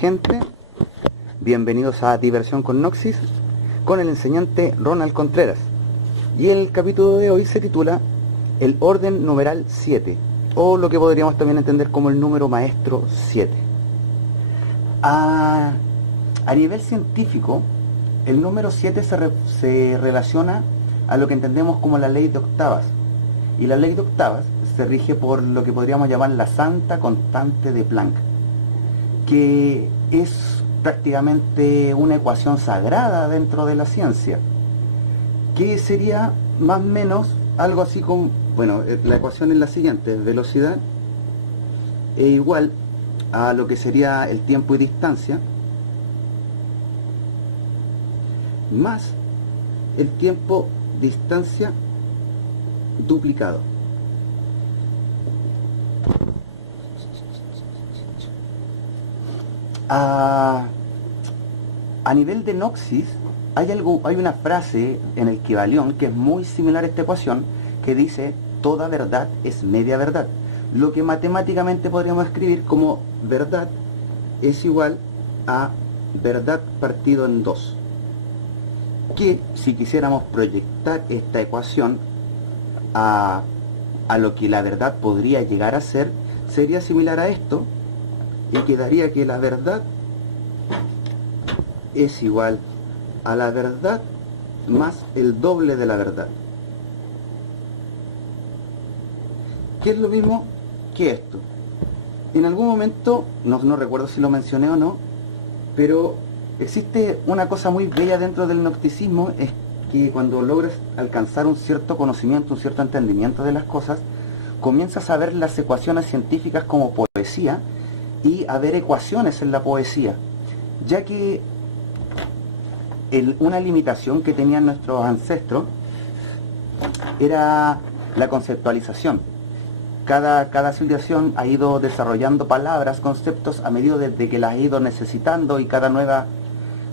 Gente, bienvenidos a Diversión con Noxis, con el enseñante Ronald Contreras. Y el capítulo de hoy se titula El orden numeral 7, o lo que podríamos también entender como el número maestro 7. A nivel científico, el número 7 se relaciona a lo que entendemos como la ley de octavas. Y la ley de octavas se rige por lo que podríamos llamar la santa constante de Planck, que es prácticamente una ecuación sagrada dentro de la ciencia, que sería más o menos algo así como, bueno, la ecuación es la siguiente: velocidad es igual a lo que sería el tiempo y distancia, más el tiempo distancia duplicado. A nivel de Noxis hay una frase en el Kybalión que es muy similar a esta ecuación, que dice: toda verdad es media verdad, lo que matemáticamente podríamos escribir como verdad es igual a verdad partido en 2, que si quisiéramos proyectar esta ecuación a lo que la verdad podría llegar a ser, sería similar a esto, y quedaría que la verdad es igual a la verdad más el doble de la verdad, que es lo mismo que esto. En algún momento, no recuerdo si lo mencioné o no, pero existe una cosa muy bella dentro del gnosticismo, es que cuando logras alcanzar un cierto conocimiento, un cierto entendimiento de las cosas, comienzas a ver las ecuaciones científicas como poesía y a ver ecuaciones en la poesía, ya que una limitación que tenían nuestros ancestros era la conceptualización. Cada civilización ha ido desarrollando palabras, conceptos a medida de que las ha ido necesitando, y cada nueva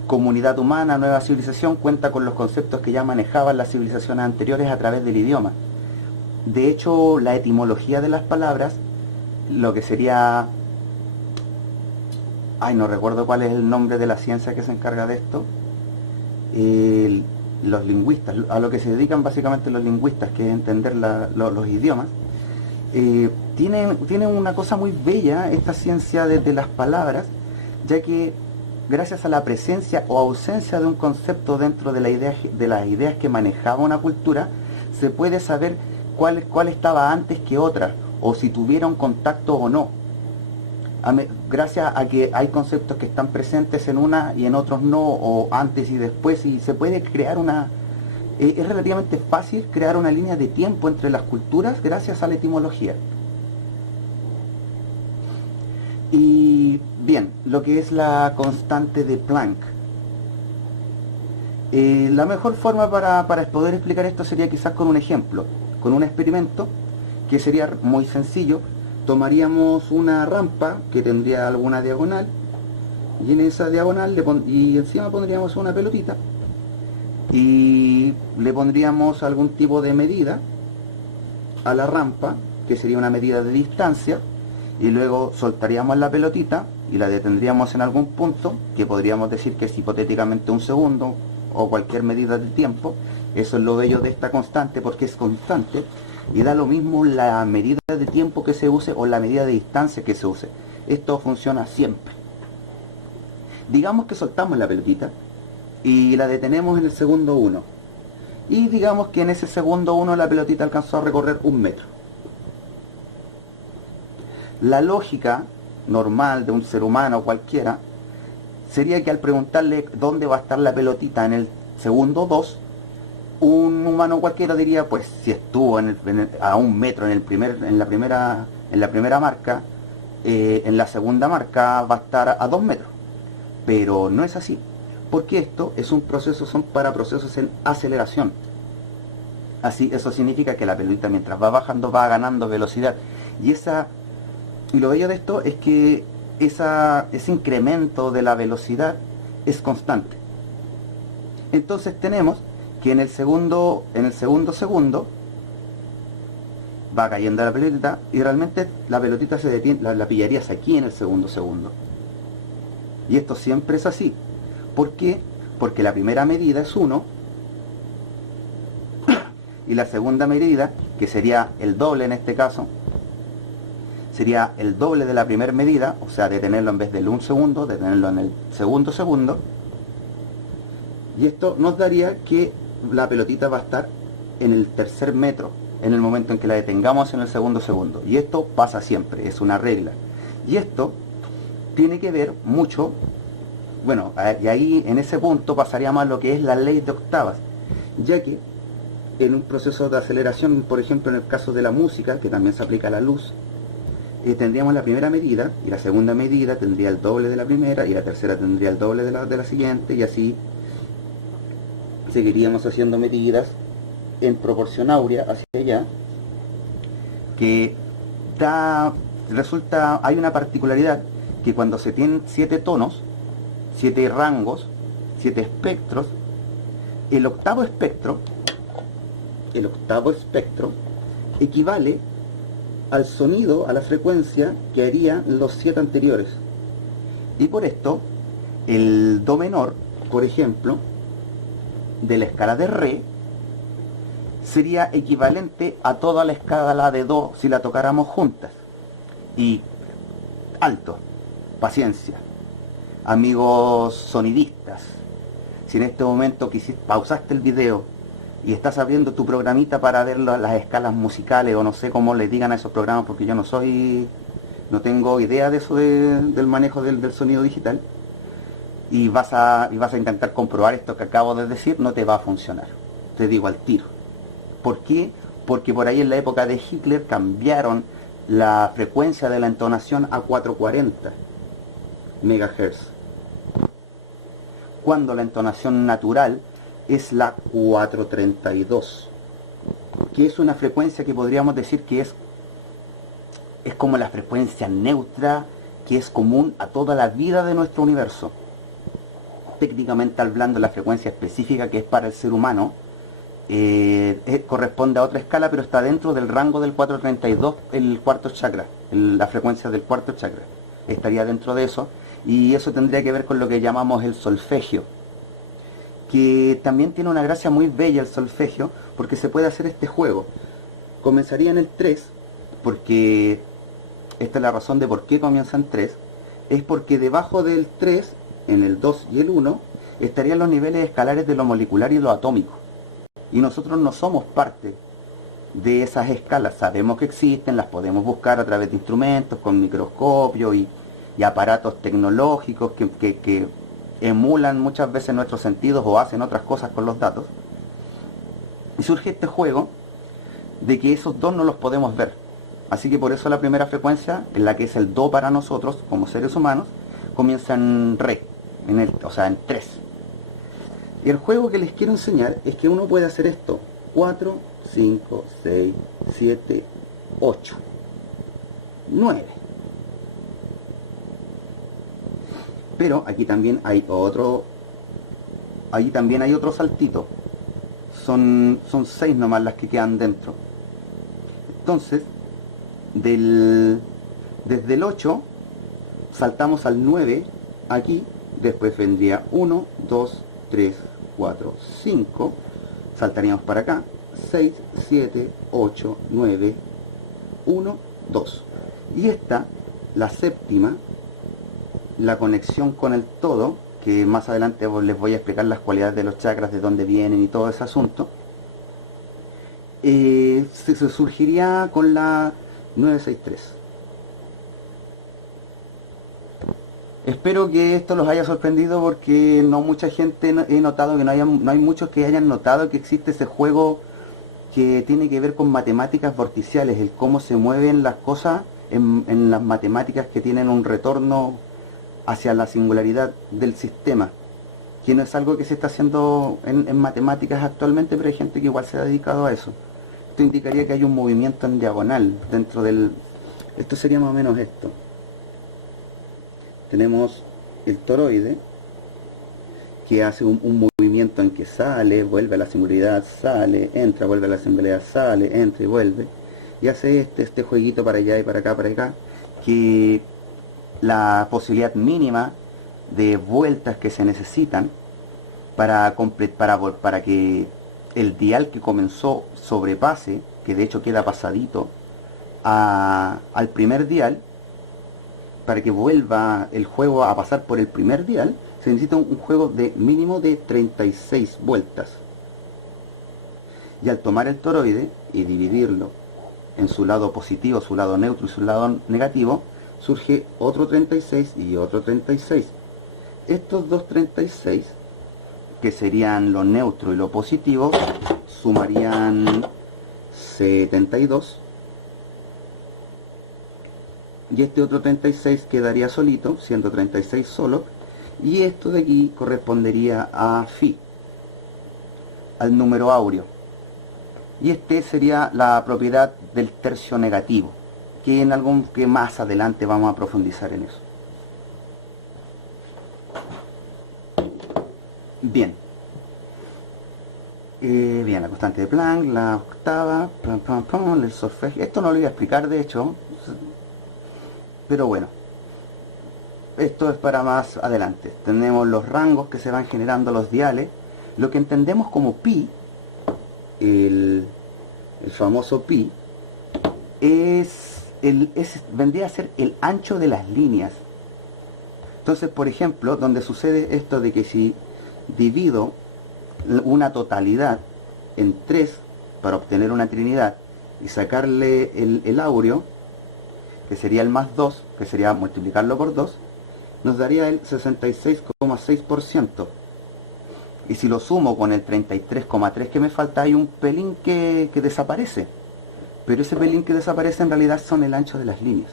comunidad humana, nueva civilización cuenta con los conceptos que ya manejaban las civilizaciones anteriores a través del idioma. De hecho, la etimología de las palabras, lo que sería... no recuerdo cuál es el nombre de la ciencia que se encarga de esto. Los lingüistas, a lo que se dedican básicamente los lingüistas, que es entender los idiomas, tiene una cosa muy bella esta ciencia de las palabras, ya que gracias a la presencia o ausencia de un concepto dentro de las ideas que manejaba una cultura, se puede saber cuál estaba antes que otra, o si tuvieron contacto o no. Gracias a que hay conceptos que están presentes en una y en otros no, o antes y después, y se puede crear es relativamente fácil crear una línea de tiempo entre las culturas gracias a la etimología. Y bien, lo que es la constante de Planck. La mejor forma para poder explicar esto sería quizás con un ejemplo, con un experimento que sería muy sencillo. Tomaríamos una rampa que tendría alguna diagonal, y en esa diagonal y encima pondríamos una pelotita, y le pondríamos algún tipo de medida a la rampa, que sería una medida de distancia, y luego soltaríamos la pelotita y la detendríamos en algún punto, que podríamos decir que es hipotéticamente un segundo o cualquier medida de tiempo. Eso es lo bello de esta constante, porque es constante y da lo mismo la medida de tiempo que se use o la medida de distancia que se use. Esto funciona siempre. Digamos que soltamos la pelotita y la detenemos en el segundo 1, y digamos que en ese segundo 1 la pelotita alcanzó a recorrer 1 metro. La lógica normal de un ser humano cualquiera sería que al preguntarle dónde va a estar la pelotita en el segundo 2, Un humano cualquiera diría, pues si estuvo a 1 metro en la primera marca, en la segunda marca va a estar a 2 metros. Pero no es así, porque esto es un proceso, son para procesos en aceleración. Así, eso significa que la pelotita mientras va bajando va ganando velocidad. Y lo bello de esto es que ese incremento de la velocidad es constante. Entonces tenemos que en el segundo segundo va cayendo la pelotita y realmente la pelotita se detiene, la pillarías aquí en el segundo segundo. Y esto siempre es así. ¿Por qué? Porque la primera medida es 1 y la segunda medida, que sería el doble en este caso, sería el doble de la primera medida, o sea, detenerlo en vez del 1 segundo, detenerlo en el segundo segundo. Y esto nos daría que la pelotita va a estar en el tercer metro, en el momento en que la detengamos en el segundo segundo. Y esto pasa siempre, es una regla. Y esto tiene que ver mucho, bueno, y ahí en ese punto pasaría más lo que es la ley de octavas, ya que en un proceso de aceleración, por ejemplo en el caso de la música, que también se aplica a la luz, tendríamos la primera medida, y la segunda medida tendría el doble de la primera, y la tercera tendría el doble de la siguiente, y así seguiríamos haciendo medidas en proporción áurea hacia allá, que hay una particularidad, que cuando se tienen 7 tonos, 7 rangos, 7 espectros, el octavo espectro equivale al sonido, a la frecuencia que harían los 7 anteriores. Y por esto, el do menor, por ejemplo, de la escala de re, sería equivalente a toda la escala de do si la tocáramos juntas. Y alto, paciencia, amigos sonidistas, si en este momento pausaste el video y estás abriendo tu programita para ver las escalas musicales, o no sé cómo les digan a esos programas, porque yo no tengo idea de eso del manejo del sonido digital, y vas a intentar comprobar esto que acabo de decir, no te va a funcionar. Te digo al tiro. ¿Por qué? Porque por ahí en la época de Hitler cambiaron la frecuencia de la entonación a 440 MHz, cuando la entonación natural es la 432, que es una frecuencia que podríamos decir que es como la frecuencia neutra, que es común a toda la vida de nuestro universo. Técnicamente hablando, la frecuencia específica que es para el ser humano corresponde a otra escala, pero está dentro del rango del 432, el cuarto chakra, la frecuencia del cuarto chakra estaría dentro de eso, y eso tendría que ver con lo que llamamos el solfegio, que también tiene una gracia muy bella el solfegio, porque se puede hacer este juego. Comenzaría en el 3, porque esta es la razón de por qué comienza en 3, es porque debajo del 3, en el 2 y el 1, estarían los niveles escalares de lo molecular y lo atómico. Y nosotros no somos parte de esas escalas. Sabemos que existen, las podemos buscar a través de instrumentos, con microscopios y aparatos tecnológicos que emulan muchas veces nuestros sentidos o hacen otras cosas con los datos. Y surge este juego de que esos dos no los podemos ver. Así que por eso la primera frecuencia, en la que es el do para nosotros como seres humanos, comienza en re, o sea, en 3. Y el juego que les quiero enseñar es que uno puede hacer esto: 4, 5, 6, 7, 8, 9. Pero aquí también hay otro saltito. Son 6 nomás las que quedan dentro. Entonces, desde el 8 saltamos al 9 aquí, después vendría 1, 2, 3, 4, 5, saltaríamos para acá, 6, 7, 8, 9, 1, 2. Y esta, la séptima, la conexión con el todo, que más adelante les voy a explicar las cualidades de los chakras, de dónde vienen y todo ese asunto, se surgiría con la 963. Espero que esto los haya sorprendido porque no mucha gente he notado que no hay muchos que hayan notado que existe ese juego que tiene que ver con matemáticas vorticiales, el cómo se mueven las cosas en las matemáticas que tienen un retorno hacia la singularidad del sistema, que no es algo que se está haciendo en matemáticas actualmente, pero hay gente que igual se ha dedicado a eso. Esto indicaría que hay un movimiento en diagonal dentro del... Esto sería más o menos esto. Tenemos el toroide, que hace un movimiento en que sale, vuelve a la singularidad, sale, entra, vuelve a la singularidad, sale, entra y vuelve. Y hace este jueguito para allá y para acá, que la posibilidad mínima de vueltas que se necesitan para que el dial que comenzó sobrepase, que de hecho queda pasadito, al primer dial, para que vuelva el juego a pasar por el primer dial, se necesita un juego de mínimo de 36 vueltas. Y al tomar el toroide y dividirlo en su lado positivo, su lado neutro y su lado negativo, surge otro 36 y otro 36. Estos dos 36, que serían lo neutro y lo positivo, sumarían 72. Y este otro 36 quedaría solito, siendo 36 solo, y esto de aquí correspondería a phi, al número áureo. Y este sería la propiedad del tercio negativo, que más adelante vamos a profundizar en eso. Bien. Bien, la constante de Planck, la octava, el solfegio. Esto no lo voy a explicar, de hecho, pero bueno, esto es para más adelante. Tenemos los rangos que se van generando los diales. Lo que entendemos como pi, el famoso pi, vendría a ser el ancho de las líneas. Entonces, por ejemplo, donde sucede esto de que si divido una totalidad en 3 para obtener una trinidad y sacarle el áureo, que sería el más 2, que sería multiplicarlo por 2, nos daría el 66,6%. Y si lo sumo con el 33,3 que me falta, hay un pelín que desaparece. Pero ese pelín que desaparece en realidad son el ancho de las líneas.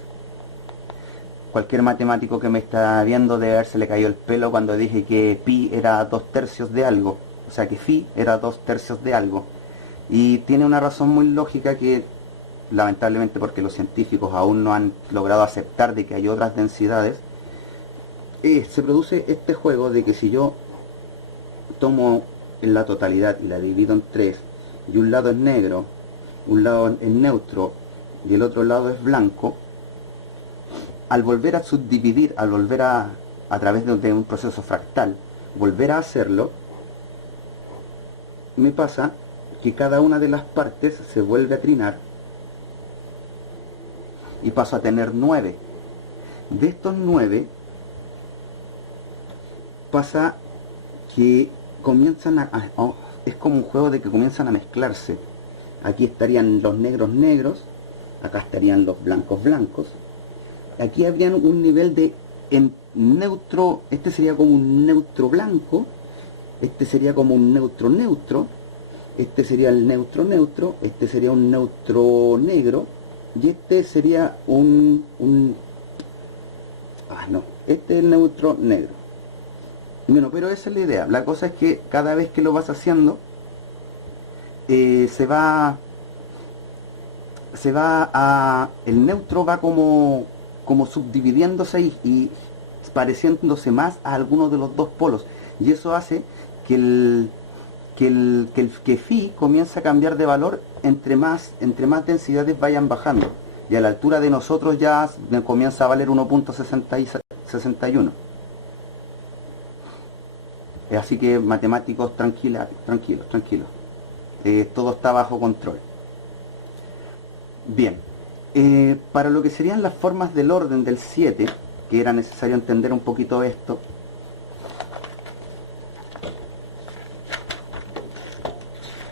Cualquier matemático que me está viendo debe haberse le cayó el pelo cuando dije que pi era 2/3 de algo. O sea que phi era 2/3 de algo. Y tiene una razón muy lógica que, lamentablemente porque los científicos aún no han logrado aceptar de que hay otras densidades, se produce este juego de que si yo tomo en la totalidad y la divido en 3, y un lado es negro, un lado es neutro y el otro lado es blanco, al volver a subdividir, al volver a través de un proceso fractal, volver a hacerlo, me pasa que cada una de las partes se vuelve a trinar y paso a tener 9. De estos 9 pasa que comienzan es como un juego de que comienzan a mezclarse. Aquí estarían los negros negros, acá estarían los blancos blancos. Aquí habrían un nivel de neutro, este sería como un neutro blanco, este sería como un neutro neutro, este sería el neutro neutro, este sería un neutro negro, y este sería este es el neutro negro. Bueno, pero esa es la idea. La cosa es que cada vez que lo vas haciendo, el neutro va como subdividiéndose y pareciéndose más a alguno de los dos polos, y eso hace que phi comience a cambiar de valor entre más densidades vayan bajando, y a la altura de nosotros ya comienza a valer 1.61. Así que matemáticos, tranquilos. Todo está bajo control. Bien, para lo que serían las formas del orden del 7, que era necesario entender un poquito esto,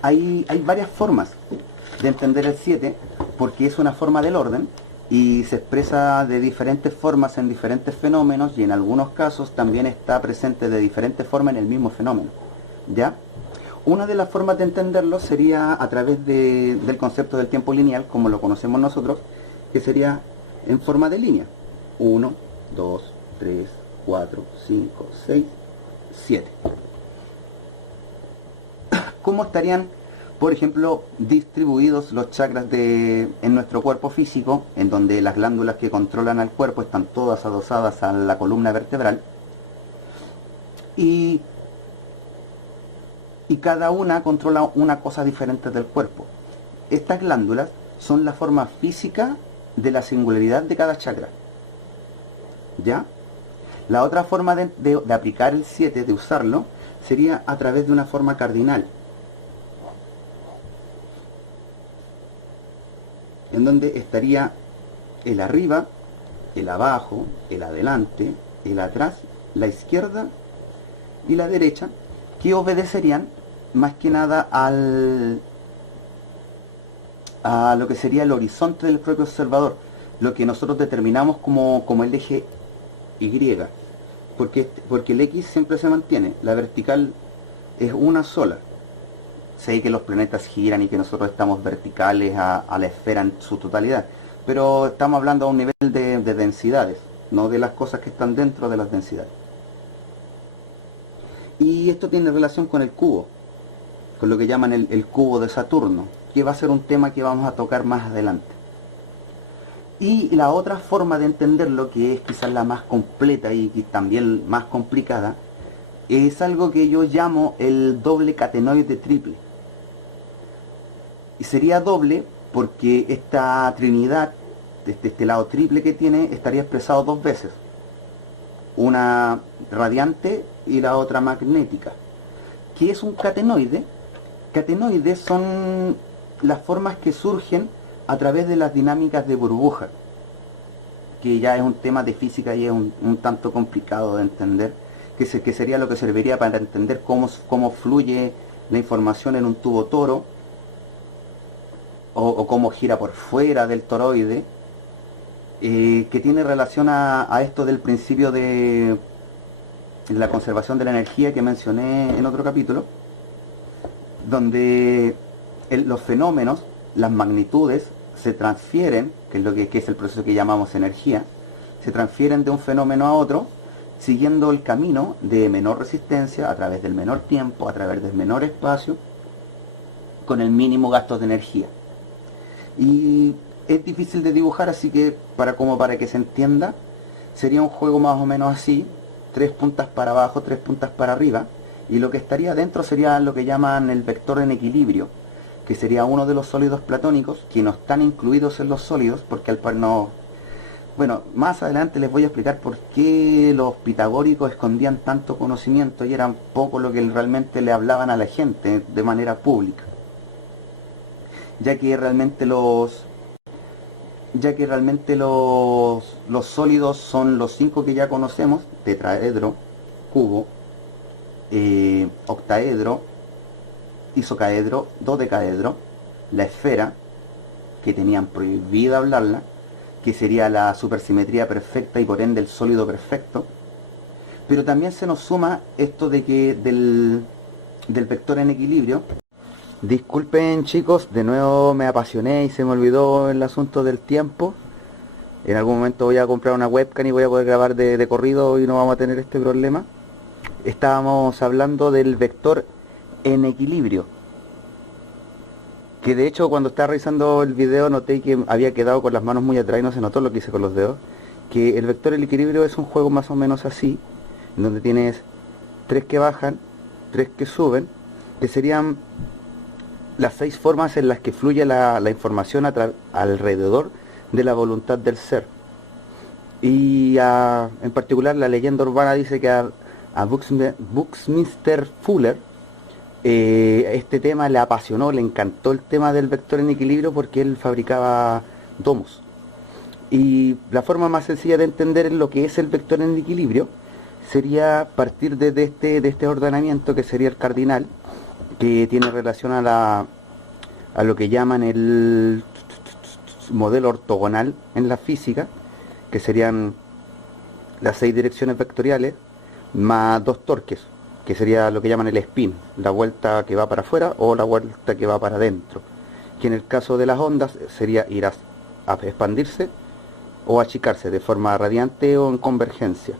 hay varias formas de entender el 7, porque es una forma del orden, y se expresa de diferentes formas en diferentes fenómenos, y en algunos casos también está presente de diferentes formas en el mismo fenómeno, ¿ya? Una de las formas de entenderlo sería a través del concepto del tiempo lineal, como lo conocemos nosotros, que sería en forma de línea. 1, 2, 3, 4, 5, 6, 7. ¿Cómo estarían, por ejemplo, distribuidos los chakras en nuestro cuerpo físico, en donde las glándulas que controlan al cuerpo están todas adosadas a la columna vertebral? Y cada una controla una cosa diferente del cuerpo. Estas glándulas son la forma física de la singularidad de cada chakra, ¿ya? La otra forma de aplicar el 7, de usarlo, sería a través de una forma cardinal, en donde estaría el arriba, el abajo, el adelante, el atrás, la izquierda y la derecha, que obedecerían más que nada a lo que sería el horizonte del propio observador, lo que nosotros determinamos como el eje Y, porque el X siempre se mantiene, la vertical es una sola. Sé que los planetas giran y que nosotros estamos verticales a la esfera en su totalidad, pero estamos hablando a un nivel de densidades, no de las cosas que están dentro de las densidades. Y esto tiene relación con el cubo, con lo que llaman el cubo de Saturno, que va a ser un tema que vamos a tocar más adelante. Y la otra forma de entenderlo, que es quizás la más completa y también más complicada, es algo que yo llamo el doble catenoide triple. Y sería doble porque esta trinidad, este lado triple que tiene, estaría expresado dos veces. Una radiante y la otra magnética. ¿Qué es un catenoide? Catenoides son las formas que surgen a través de las dinámicas de burbuja, que ya es un tema de física y es un tanto complicado de entender, que sería lo que serviría para entender cómo fluye la información en un tubo toro, o cómo gira por fuera del toroide, que tiene relación a esto del principio de la conservación de la energía que mencioné en otro capítulo, donde los fenómenos, las magnitudes, se transfieren, que es el proceso que llamamos energía, se transfieren de un fenómeno a otro, siguiendo el camino de menor resistencia, a través del menor tiempo, a través del menor espacio, con el mínimo gasto de energía. Y es difícil de dibujar, así que para que se entienda, sería un juego más o menos así: 3 puntas para abajo, 3 puntas para arriba, y lo que estaría dentro sería lo que llaman el vector en equilibrio, que sería uno de los sólidos platónicos, que no están incluidos en los sólidos, porque bueno, más adelante les voy a explicar por qué los pitagóricos escondían tanto conocimiento y eran poco lo que realmente le hablaban a la gente de manera pública, ya que realmente los sólidos son los 5 que ya conocemos: tetraedro, cubo, octaedro, isocaedro, dodecaedro, la esfera, que tenían prohibida hablarla, que sería la supersimetría perfecta y por ende el sólido perfecto. Pero también se nos suma esto de que del vector en equilibrio. Disculpen, chicos, de nuevo me apasioné y se me olvidó el asunto del tiempo. En algún momento voy a comprar una webcam y voy a poder grabar de corrido y no vamos a tener este problema. Estábamos hablando del vector en equilibrio, que de hecho cuando estaba revisando el video noté que había quedado con las manos muy atrás y no se notó lo que hice con los dedos. Que el vector en equilibrio es un juego más o menos así, en donde tienes 3 que bajan, 3 que suben, que serían las 6 formas en las que fluye la información alrededor de la voluntad del ser. Y en particular la leyenda urbana dice que a Buckminster Fuller este tema le apasionó, le encantó el tema del vector en equilibrio, porque él fabricaba domos. Y la forma más sencilla de entender lo que es el vector en equilibrio sería partir de este ordenamiento, que sería el cardinal, que tiene relación a lo que llaman el modelo ortogonal en la física, que serían las 6 direcciones vectoriales más 2 torques, que sería lo que llaman el spin, la vuelta que va para afuera o la vuelta que va para adentro, que en el caso de las ondas sería ir a expandirse o achicarse de forma radiante o en convergencia.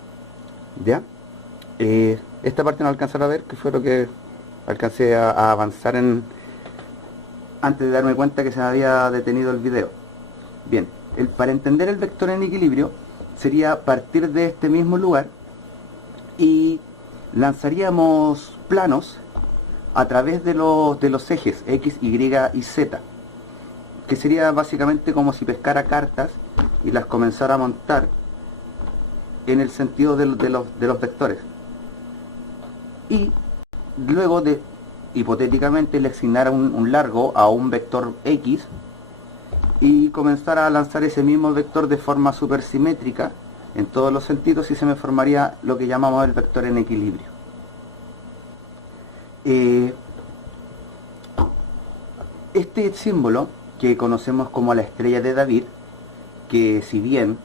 ¿Ya? Esta parte no alcanzé a ver, que fue lo que alcancé a avanzar antes de darme cuenta que se me había detenido el video. Bien, para entender el vector en equilibrio sería partir de este mismo lugar y lanzaríamos planos a través de los ejes X, Y y Z, que sería básicamente como si pescara cartas y las comenzara a montar en el sentido de los vectores. Y luego hipotéticamente le asignara un largo a un vector X y comenzara a lanzar ese mismo vector de forma supersimétrica en todos los sentidos, y se me formaría lo que llamamos el vector en equilibrio. Este símbolo que conocemos como la estrella de David, que si bien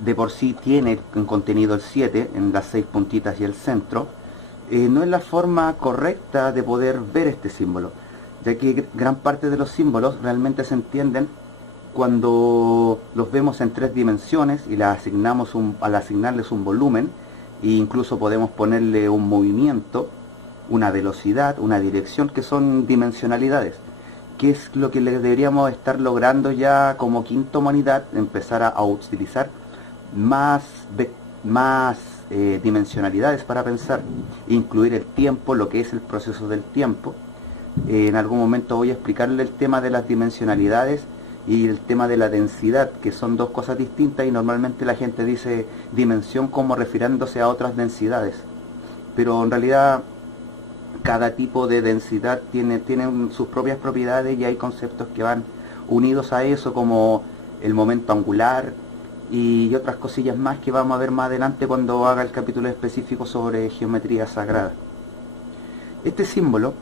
de por sí tiene en contenido el 7 en las 6 puntitas y el centro, no es la forma correcta de poder ver este símbolo, ya que gran parte de los símbolos realmente se entienden cuando los vemos en 3 dimensiones y al asignarles un volumen, e incluso podemos ponerle un movimiento, una velocidad, una dirección, que son dimensionalidades, que es lo que deberíamos estar logrando ya como quinta humanidad, empezar a utilizar más dimensionalidades para pensar, incluir el tiempo, lo que es el proceso del tiempo. En algún momento voy a explicarle el tema de las dimensionalidades y el tema de la densidad, que son dos cosas distintas, y normalmente la gente dice dimensión como refiriéndose a otras densidades, pero en realidad cada tipo de densidad tiene sus propias propiedades, y hay conceptos que van unidos a eso, como el momento angular y otras cosillas más que vamos a ver más adelante cuando haga el capítulo específico sobre geometría sagrada. Este símbolo,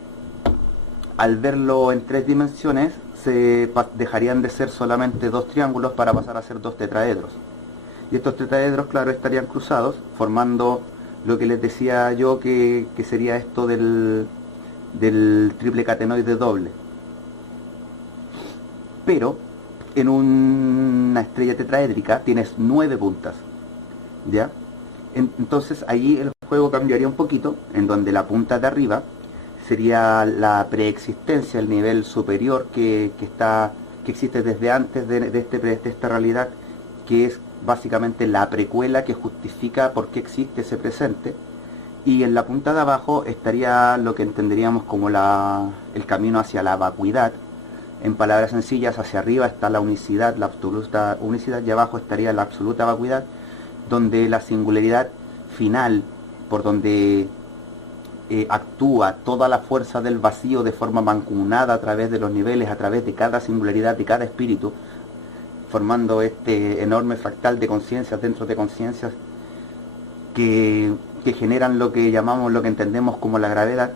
al verlo en 3 dimensiones, se dejarían de ser solamente 2 triángulos para pasar a ser 2 tetraedros. Y estos tetraedros, claro, estarían cruzados, formando lo que les decía yo que sería esto del triple catenoide doble. Pero en una estrella tetraédrica tienes 9 puntas, ¿ya? Entonces ahí el juego cambiaría un poquito, en donde la punta de arriba sería la preexistencia, el nivel superior que existe desde antes de esta realidad, que es básicamente la precuela que justifica por qué existe ese presente. Y en la punta de abajo estaría lo que entenderíamos como el camino hacia la vacuidad. En palabras sencillas, hacia arriba está la unicidad, la absoluta unicidad, y abajo estaría la absoluta vacuidad, donde la singularidad final, por donde actúa toda la fuerza del vacío de forma mancomunada a través de los niveles, a través de cada singularidad, de cada espíritu, formando este enorme fractal de conciencias dentro de conciencias que generan lo que llamamos, lo que entendemos como la gravedad.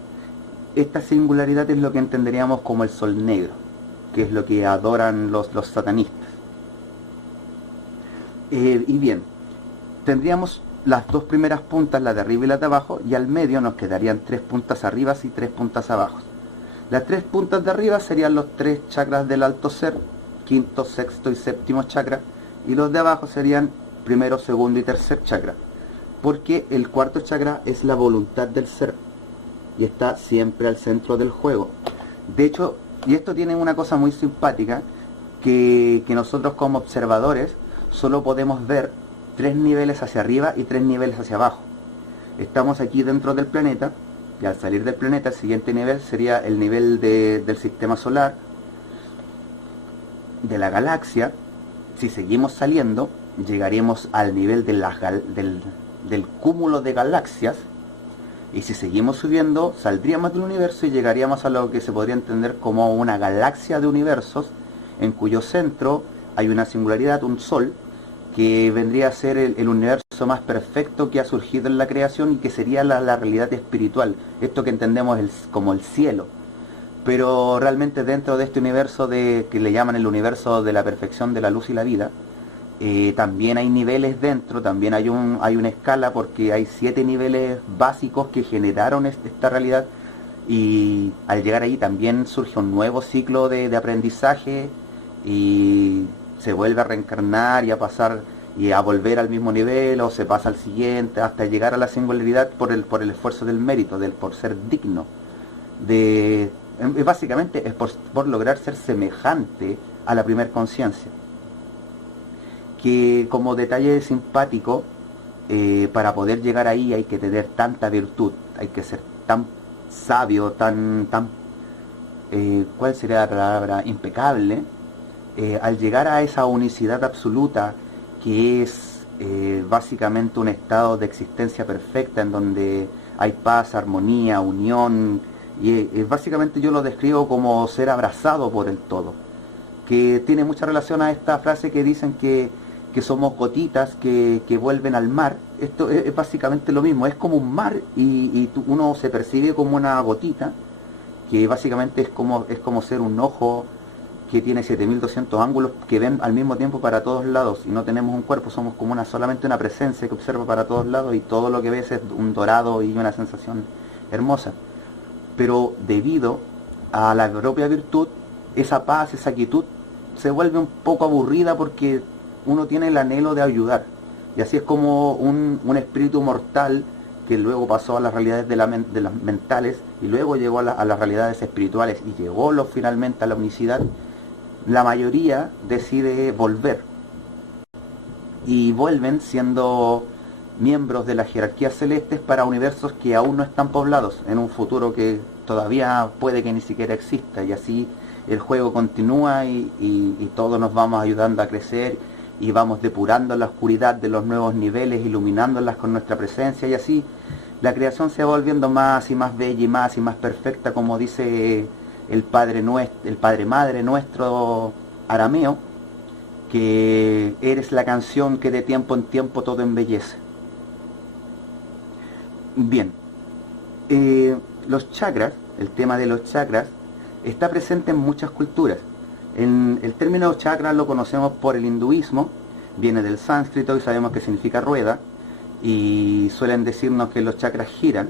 Esta singularidad es lo que entenderíamos como el sol negro, que es lo que adoran los satanistas. Y bien, tendríamos las 2 primeras puntas, la de arriba y la de abajo, y al medio nos quedarían 3 puntas arriba y 3 puntas abajo. Las 3 puntas de arriba serían los 3 chakras del alto ser, quinto, sexto y séptimo chakra, y los de abajo serían primero, segundo y tercer chakra, porque el cuarto chakra es la voluntad del ser y está siempre al centro del juego. De hecho, y esto tiene una cosa muy simpática, que nosotros como observadores solo podemos ver 3 niveles hacia arriba y 3 niveles hacia abajo. Estamos aquí dentro del planeta, y al salir del planeta el siguiente nivel sería el nivel del sistema solar, de la galaxia. Si seguimos saliendo, llegaremos al nivel de del cúmulo de galaxias, y si seguimos subiendo, saldríamos del universo y llegaríamos a lo que se podría entender como una galaxia de universos, en cuyo centro hay una singularidad, un sol, que vendría a ser el universo más perfecto que ha surgido en la creación, y que sería la realidad espiritual, esto que entendemos como el cielo. pero realmente dentro de este universo que le llaman el universo de la perfección de la luz y la vida, también hay niveles dentro, también hay una escala, porque hay 7 niveles básicos que generaron esta realidad, y al llegar ahí también surge un nuevo ciclo de aprendizaje, y se vuelve a reencarnar y a pasar y a volver al mismo nivel, o se pasa al siguiente hasta llegar a la singularidad por el esfuerzo del mérito, por ser digno de, básicamente es por lograr ser semejante a la primer conciencia. Que como detalle simpático, para poder llegar ahí hay que tener tanta virtud, hay que ser tan sabio, ¿cuál sería la palabra? Impecable. Al llegar a esa unicidad absoluta, que es básicamente un estado de existencia perfecta en donde hay paz, armonía, unión, y básicamente yo lo describo como ser abrazado por el todo, que tiene mucha relación a esta frase que dicen que somos gotitas que vuelven al mar. Esto es básicamente lo mismo, es como un mar, y uno se percibe como una gotita, que básicamente es como ser un ojo que tiene 7200 ángulos que ven al mismo tiempo para todos lados, y no tenemos un cuerpo, somos como solamente una presencia que observa para todos lados, y todo lo que ves es un dorado y una sensación hermosa. Pero debido a la propia virtud, esa paz, esa quietud se vuelve un poco aburrida, porque uno tiene el anhelo de ayudar, y así es como un espíritu mortal que luego pasó a las realidades de las mentales, y luego llegó a las realidades espirituales, y llegó finalmente a la unicidad. La mayoría decide volver, y vuelven siendo miembros de las jerarquías celestes para universos que aún no están poblados, en un futuro que todavía puede que ni siquiera exista, y así el juego continúa, y todos nos vamos ayudando a crecer, y vamos depurando la oscuridad de los nuevos niveles, iluminándolas con nuestra presencia, y así la creación se va volviendo más y más bella y más perfecta, como dice el Padre Madre nuestro arameo, que eres la canción que de tiempo en tiempo todo embellece. Bien, los chakras, el tema de los chakras, está presente en muchas culturas. El término chakra lo conocemos por el hinduismo, viene del sánscrito y sabemos que significa rueda, y suelen decirnos que los chakras giran,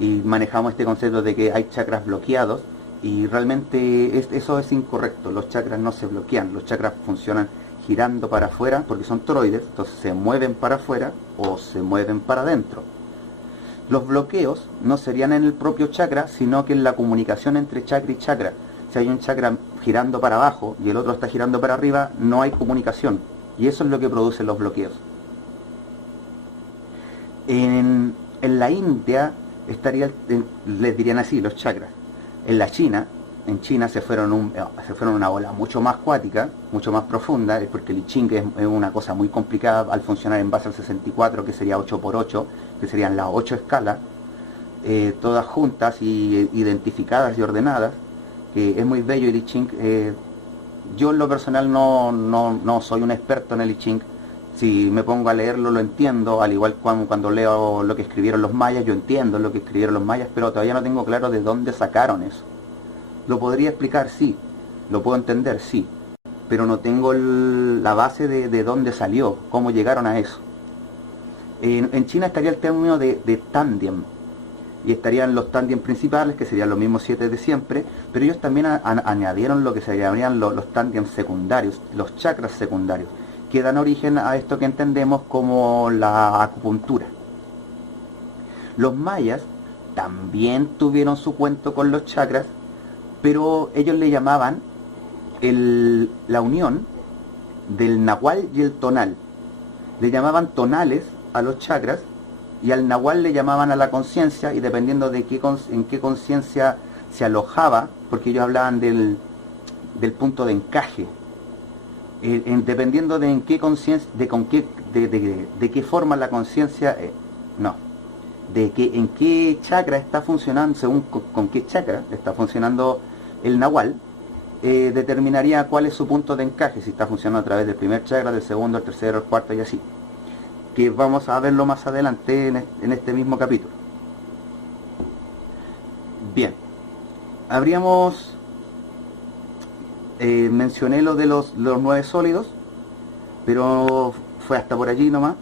y manejamos este concepto de que hay chakras bloqueados, y realmente eso es incorrecto. Los chakras no se bloquean, los chakras funcionan girando para afuera, porque son toroides, entonces se mueven para afuera o se mueven para adentro. Los bloqueos no serían en el propio chakra, sino que en la comunicación entre chakra y chakra. Si hay un chakra girando para abajo y el otro está girando para arriba, no hay comunicación, y eso es lo que produce los bloqueos. En la India les dirían así, los chakras. En China se fueron una ola mucho más cuática, mucho más profunda, porque el I Ching es una cosa muy complicada al funcionar en base al 64, que sería 8×8, que serían las 8 escalas, todas juntas y identificadas y ordenadas, que es muy bello el I Ching. Yo en lo personal no soy un experto en el I Ching. Si me pongo a leerlo lo entiendo, al igual cuando leo lo que escribieron los mayas, yo entiendo lo que escribieron los mayas, pero todavía no tengo claro de dónde sacaron eso. Lo podría explicar, sí, lo puedo entender, sí, pero no tengo la base de dónde salió, cómo llegaron a eso. En China estaría el término de Tandem, y estarían los Tandem principales, que serían los mismos 7 de siempre, pero ellos también añadieron lo que se llamarían los Tandem secundarios, los chakras secundarios, que dan origen a esto que entendemos como la acupuntura. Los mayas también tuvieron su cuento con los chakras, pero ellos le llamaban la unión del nahual y el tonal. Le llamaban tonales a los chakras, y al nahual le llamaban a la conciencia, y dependiendo de en qué conciencia se alojaba, porque ellos hablaban del punto de encaje, dependiendo de en qué conciencia, de qué forma la conciencia, en qué chakra está funcionando, según con qué chakra está funcionando el nahual, determinaría cuál es su punto de encaje, si está funcionando a través del primer chakra, del segundo, el tercero, el cuarto y así, que vamos a verlo más adelante en este mismo capítulo. Bien, habríamos, mencioné lo de los 9 sólidos, pero fue hasta por allí nomás,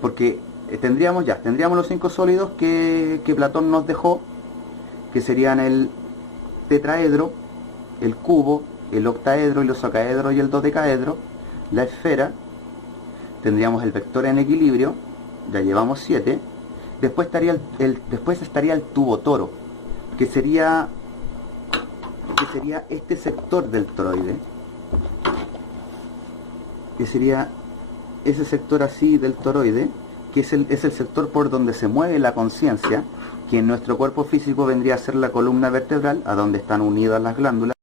porque tendríamos los 5 sólidos que Platón nos dejó, que serían el tetraedro, el cubo, el octaedro, el isocaedro y el dodecaedro, la esfera, tendríamos el vector en equilibrio, ya llevamos 7, después estaría el tubo toro, que sería este sector del toroide, que sería ese sector así del toroide, que es el sector por donde se mueve la conciencia, que en nuestro cuerpo físico vendría a ser la columna vertebral, a donde están unidas las glándulas,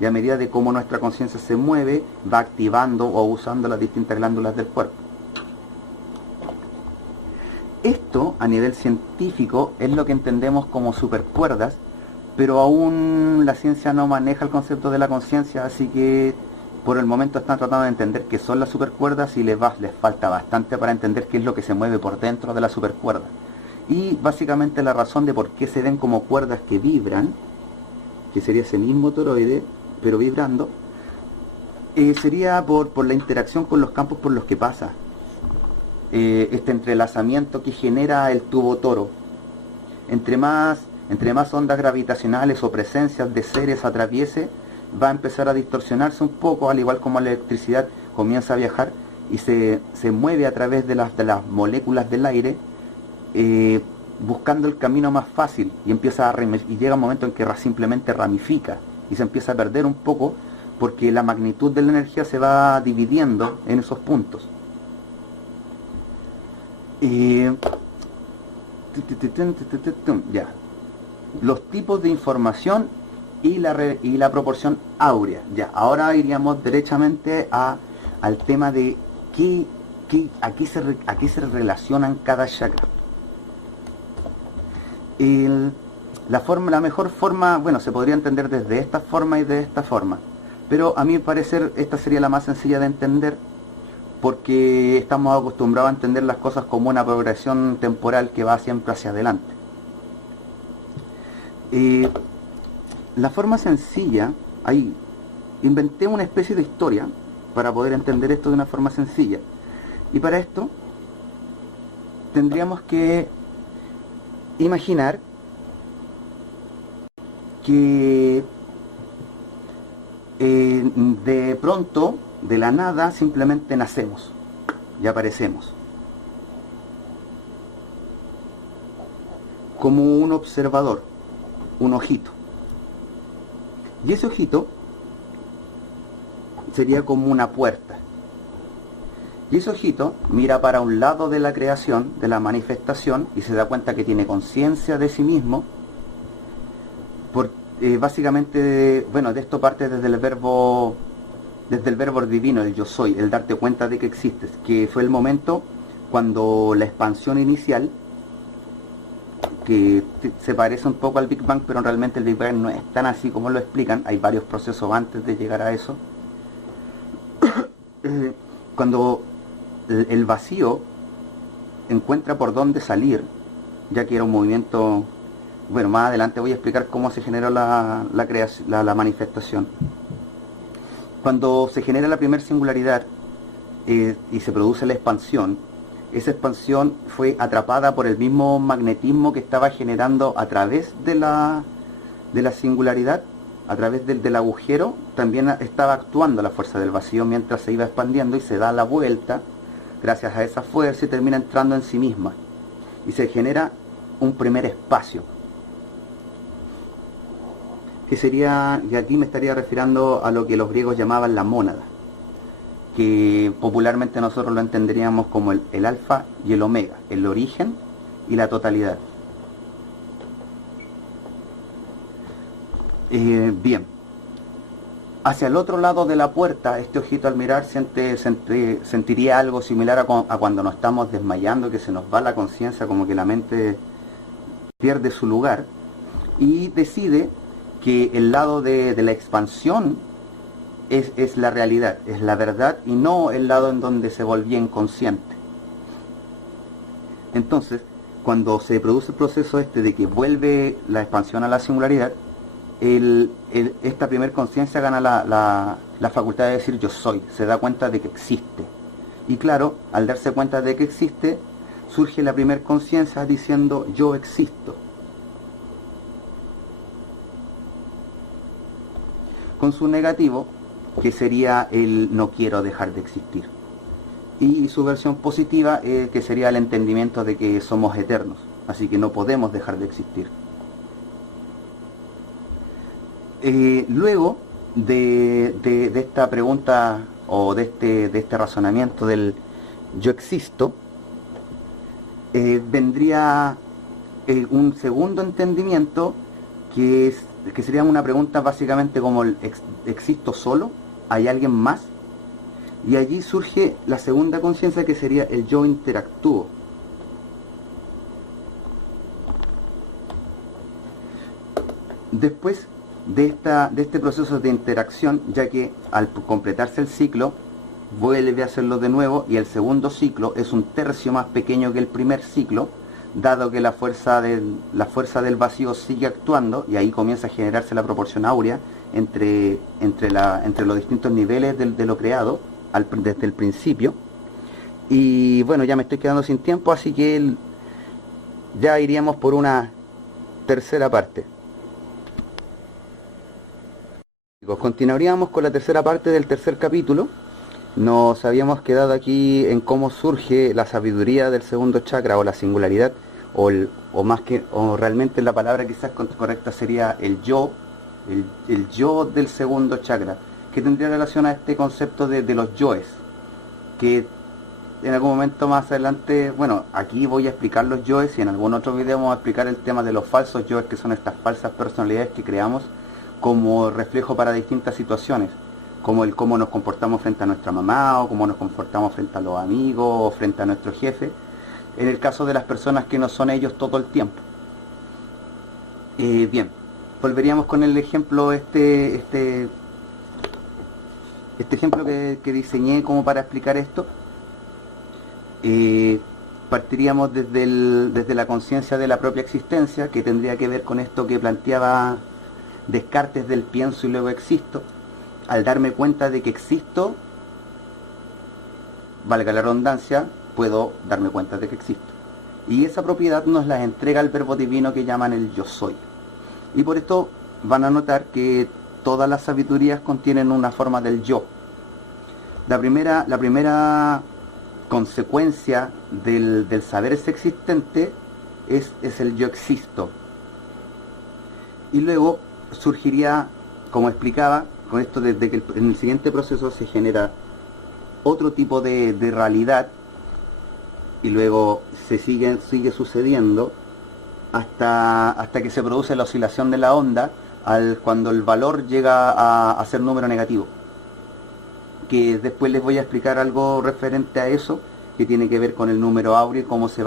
y a medida de cómo nuestra conciencia se mueve, va activando o usando las distintas glándulas del cuerpo. Esto, a nivel científico, es lo que entendemos como supercuerdas, pero aún la ciencia no maneja el concepto de la conciencia, así que por el momento están tratando de entender qué son las supercuerdas y les falta bastante para entender qué es lo que se mueve por dentro de la supercuerda. Y básicamente la razón de por qué se ven como cuerdas que vibran, que sería ese mismo toroide, pero vibrando, sería por la interacción con los campos por los que pasa. Este entrelazamiento que genera el tubo toro. Entre más ondas gravitacionales o presencias de seres atraviese, va a empezar a distorsionarse un poco, al igual como la electricidad comienza a viajar y se mueve a través de las moléculas del aire, buscando el camino más fácil, y y llega un momento en que simplemente ramifica y se empieza a perder un poco, porque la magnitud de la energía se va dividiendo en esos puntos. Ya. Los tipos de información y la proporción áurea. Ya, ahora iríamos derechamente al tema de a qué se relacionan cada chakra. La mejor forma, bueno, se podría entender desde esta forma y de esta forma, pero a mi parecer esta sería la más sencilla de entender, porque estamos acostumbrados a entender las cosas como una progresión temporal que va siempre hacia adelante. La forma sencilla, ahí inventé una especie de historia para poder entender esto de una forma sencilla, y para esto tendríamos que imaginar que de pronto, de la nada, simplemente nacemos y aparecemos como un observador, un ojito, y ese ojito sería como una puerta, y ese ojito mira para un lado de la creación, de la manifestación, y se da cuenta que tiene conciencia de sí mismo. Básicamente, bueno, de esto parte desde el verbo divino, el yo soy, el darte cuenta de que existes, que fue el momento cuando la expansión inicial, que se parece un poco al Big Bang, pero realmente el Big Bang no es tan así como lo explican, hay varios procesos antes de llegar a eso. Cuando el vacío encuentra por dónde salir, ya que era un movimiento. Bueno, más adelante voy a explicar cómo se generó la manifestación. Cuando se genera la primera singularidad y se produce la expansión, esa expansión fue atrapada por el mismo magnetismo que estaba generando a través de la singularidad, a través del agujero. También estaba actuando la fuerza del vacío mientras se iba expandiendo, y se da la vuelta gracias a esa fuerza y termina entrando en sí misma. Y se genera un primer espacio, que sería, y aquí me estaría refiriendo a lo que los griegos llamaban la mónada, que popularmente nosotros lo entenderíamos como el alfa y el omega, el origen y la totalidad. Bien, hacia el otro lado de la puerta, este ojito al mirar sentiría algo similar a cuando nos estamos desmayando, que se nos va la conciencia, como que la mente pierde su lugar, y decide que el lado de la expansión es la realidad, es la verdad, y no el lado en donde se volvía inconsciente. Entonces, cuando se produce el proceso de que vuelve la expansión a la singularidad, esta primer conciencia gana la facultad de decir yo soy, se da cuenta de que existe. Y claro, al darse cuenta de que existe, surge la primer conciencia diciendo yo existo. Con su negativo, que sería el no quiero dejar de existir. Y su versión positiva, que sería el entendimiento de que somos eternos, así que no podemos dejar de existir. Luego de esta pregunta o de este razonamiento del yo existo, vendría un segundo entendimiento que sería una pregunta básicamente como ¿existo solo? ¿Hay alguien más? Y allí surge la segunda conciencia, que sería el yo interactúo. Después de este proceso de interacción, ya que al completarse el ciclo vuelve a hacerlo de nuevo, y el segundo ciclo es un tercio más pequeño que el primer ciclo, dado que la fuerza del vacío sigue actuando, y ahí comienza a generarse la proporción áurea entre los distintos niveles de lo creado desde el principio. Y bueno, ya me estoy quedando sin tiempo, así que ya iríamos por una tercera parte. Continuaríamos con la tercera parte del tercer capítulo. Nos habíamos quedado aquí en cómo surge la sabiduría del segundo chakra, o la singularidad, o realmente la palabra quizás correcta sería el yo del segundo chakra, que tendría relación a este concepto de los yoes, que en algún momento más adelante, bueno, aquí voy a explicar los yoes, y en algún otro video vamos a explicar el tema de los falsos yoes, que son estas falsas personalidades que creamos como reflejo para distintas situaciones, como el cómo nos comportamos frente a nuestra mamá, o cómo nos comportamos frente a los amigos, o frente a nuestro jefe, en el caso de las personas que no son ellos todo el tiempo. Bien, volveríamos con el ejemplo, este ejemplo que diseñé como para explicar esto. Partiríamos desde la conciencia de la propia existencia, que tendría que ver con esto que planteaba Descartes del pienso y luego existo. Al darme cuenta de que existo, valga la redundancia, puedo darme cuenta de que existo. Y esa propiedad nos la entrega el verbo divino que llaman el yo soy. Y por esto van a notar que todas las sabidurías contienen una forma del yo. La primera consecuencia del saberse existente es el yo existo. Y luego surgiría, como explicaba, con esto de que en el siguiente proceso se genera otro tipo de realidad, y luego sigue sucediendo hasta que se produce la oscilación de la onda cuando el valor llega a ser número negativo, que después les voy a explicar algo referente a eso, que tiene que ver con el número áureo y cómo se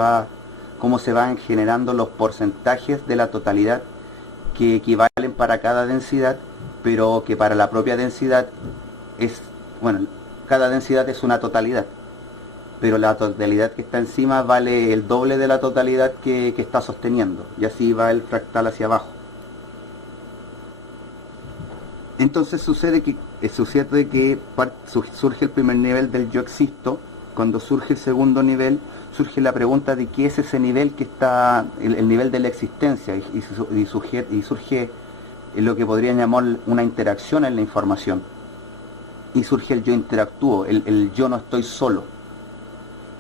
van generando los porcentajes de la totalidad que equivalen para cada densidad, pero que para la propia densidad cada densidad es una totalidad, pero la totalidad que está encima vale el doble de la totalidad que está sosteniendo, y así va el fractal hacia abajo. Entonces sucede que surge el primer nivel del yo existo. Cuando surge el segundo nivel, surge la pregunta de qué es ese nivel que está, el nivel de la existencia, y surge lo que podrían llamar una interacción en la información, y surge el yo interactúo, el yo no estoy solo,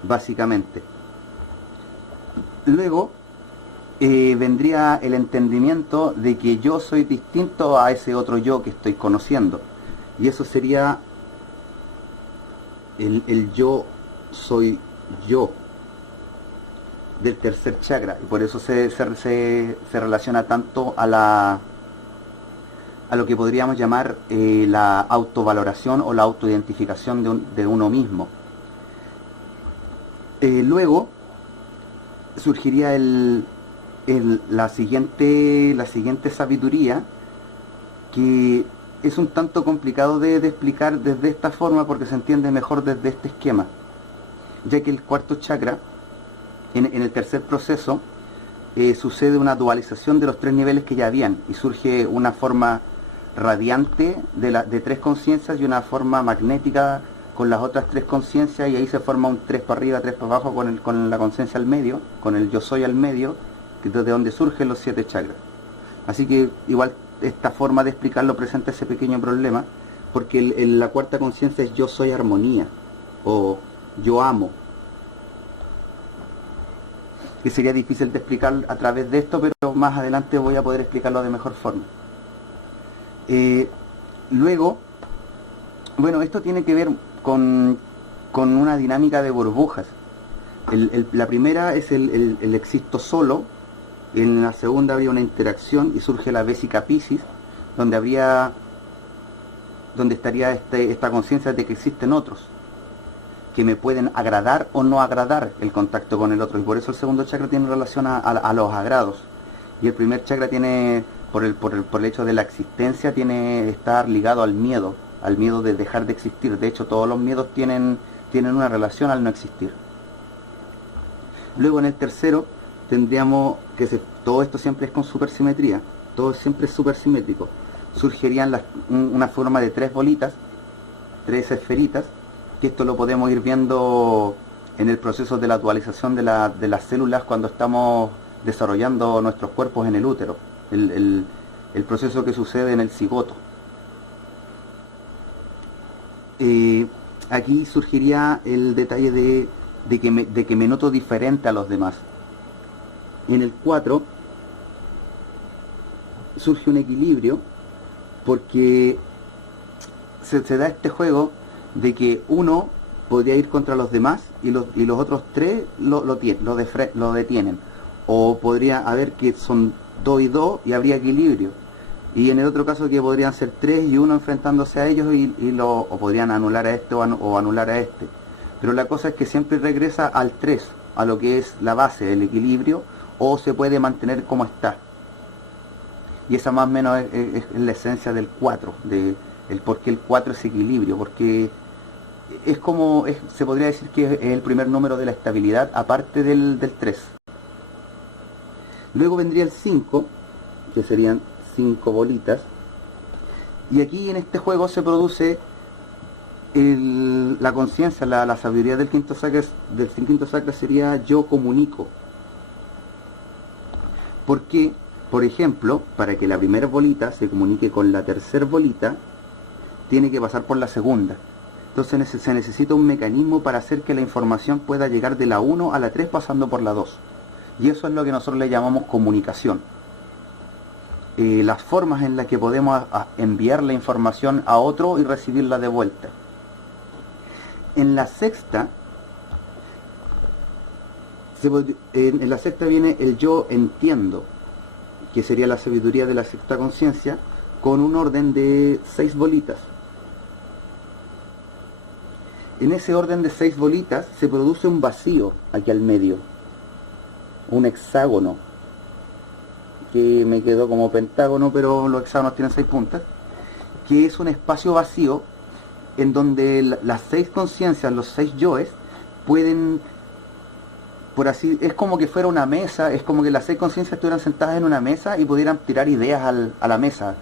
básicamente. Luego vendría el entendimiento de que yo soy distinto a ese otro yo que estoy conociendo, y eso sería el yo soy yo del tercer chakra, y por eso se relaciona tanto a lo que podríamos llamar la autovaloración o la autoidentificación de uno mismo. Luego surgiría la siguiente sabiduría, que es un tanto complicado de explicar desde esta forma, porque se entiende mejor desde este esquema, ya que el cuarto chakra, en el tercer proceso, sucede una dualización de los tres niveles que ya habían y surge una forma radiante de tres conciencias y una forma magnética con las otras tres conciencias, y ahí se forma un tres para arriba, tres para abajo con la conciencia al medio, con el yo soy al medio, que es de donde surgen los 7 chakras. Así que igual esta forma de explicarlo presenta ese pequeño problema, porque la cuarta conciencia es yo soy armonía o yo amo, que sería difícil de explicar a través de esto, pero más adelante voy a poder explicarlo de mejor forma. Luego, bueno, esto tiene que ver con una dinámica de burbujas. La primera es el existo solo, en la segunda habría una interacción y surge la Vésica Piscis, donde estaría esta conciencia de que existen otros, que me pueden agradar o no agradar el contacto con el otro, y por eso el segundo chakra tiene relación a los agrados, y el primer chakra tiene, por el hecho de la existencia, tiene estar ligado al miedo de dejar de existir. De hecho, todos los miedos tienen una relación al no existir. Luego en el tercero tendríamos que todo esto siempre es con supersimetría, todo siempre es supersimétrico. Surgirían una forma de 3 bolitas, 3 esferitas, que esto lo podemos ir viendo en el proceso de la dualización de las células cuando estamos desarrollando nuestros cuerpos en el útero, el proceso que sucede en el cigoto. Aquí surgiría el detalle de que me noto diferente a los demás. En el 4 surge un equilibrio, porque se da este juego de que uno podría ir contra los demás y los otros 3 lo detienen, o podría haber que son 2 y 2 y habría equilibrio, y en el otro caso que podrían ser 3 y 1 enfrentándose a ellos o podrían anular a este o anular a este, pero la cosa es que siempre regresa al 3, a lo que es la base del equilibrio, o se puede mantener como está. Y esa más o menos es la esencia del 4, el por qué el 4 es equilibrio, porque se podría decir que es el primer número de la estabilidad, aparte del 3. Luego vendría el 5, que serían 5 bolitas, y aquí en este juego se produce la conciencia, la sabiduría del quinto chakra sería yo comunico. Porque, por ejemplo, para que la primera bolita se comunique con la tercera bolita, tiene que pasar por la segunda. Entonces se necesita un mecanismo para hacer que la información pueda llegar de la 1 a la 3 pasando por la 2. Y eso es lo que nosotros le llamamos comunicación. Las formas en las que podemos enviar la información a otro y recibirla de vuelta. En la sexta, viene el yo entiendo, que sería la sabiduría de la sexta conciencia, con un orden de 6 bolitas. En ese orden de 6 bolitas se produce un vacío aquí al medio, un hexágono, que me quedó como pentágono, pero los hexágonos tienen 6 puntas, que es un espacio vacío en donde las 6 conciencias, los 6 yoes, pueden, es como que fuera una mesa, es como que las 6 conciencias estuvieran sentadas en una mesa y pudieran tirar ideas a la mesa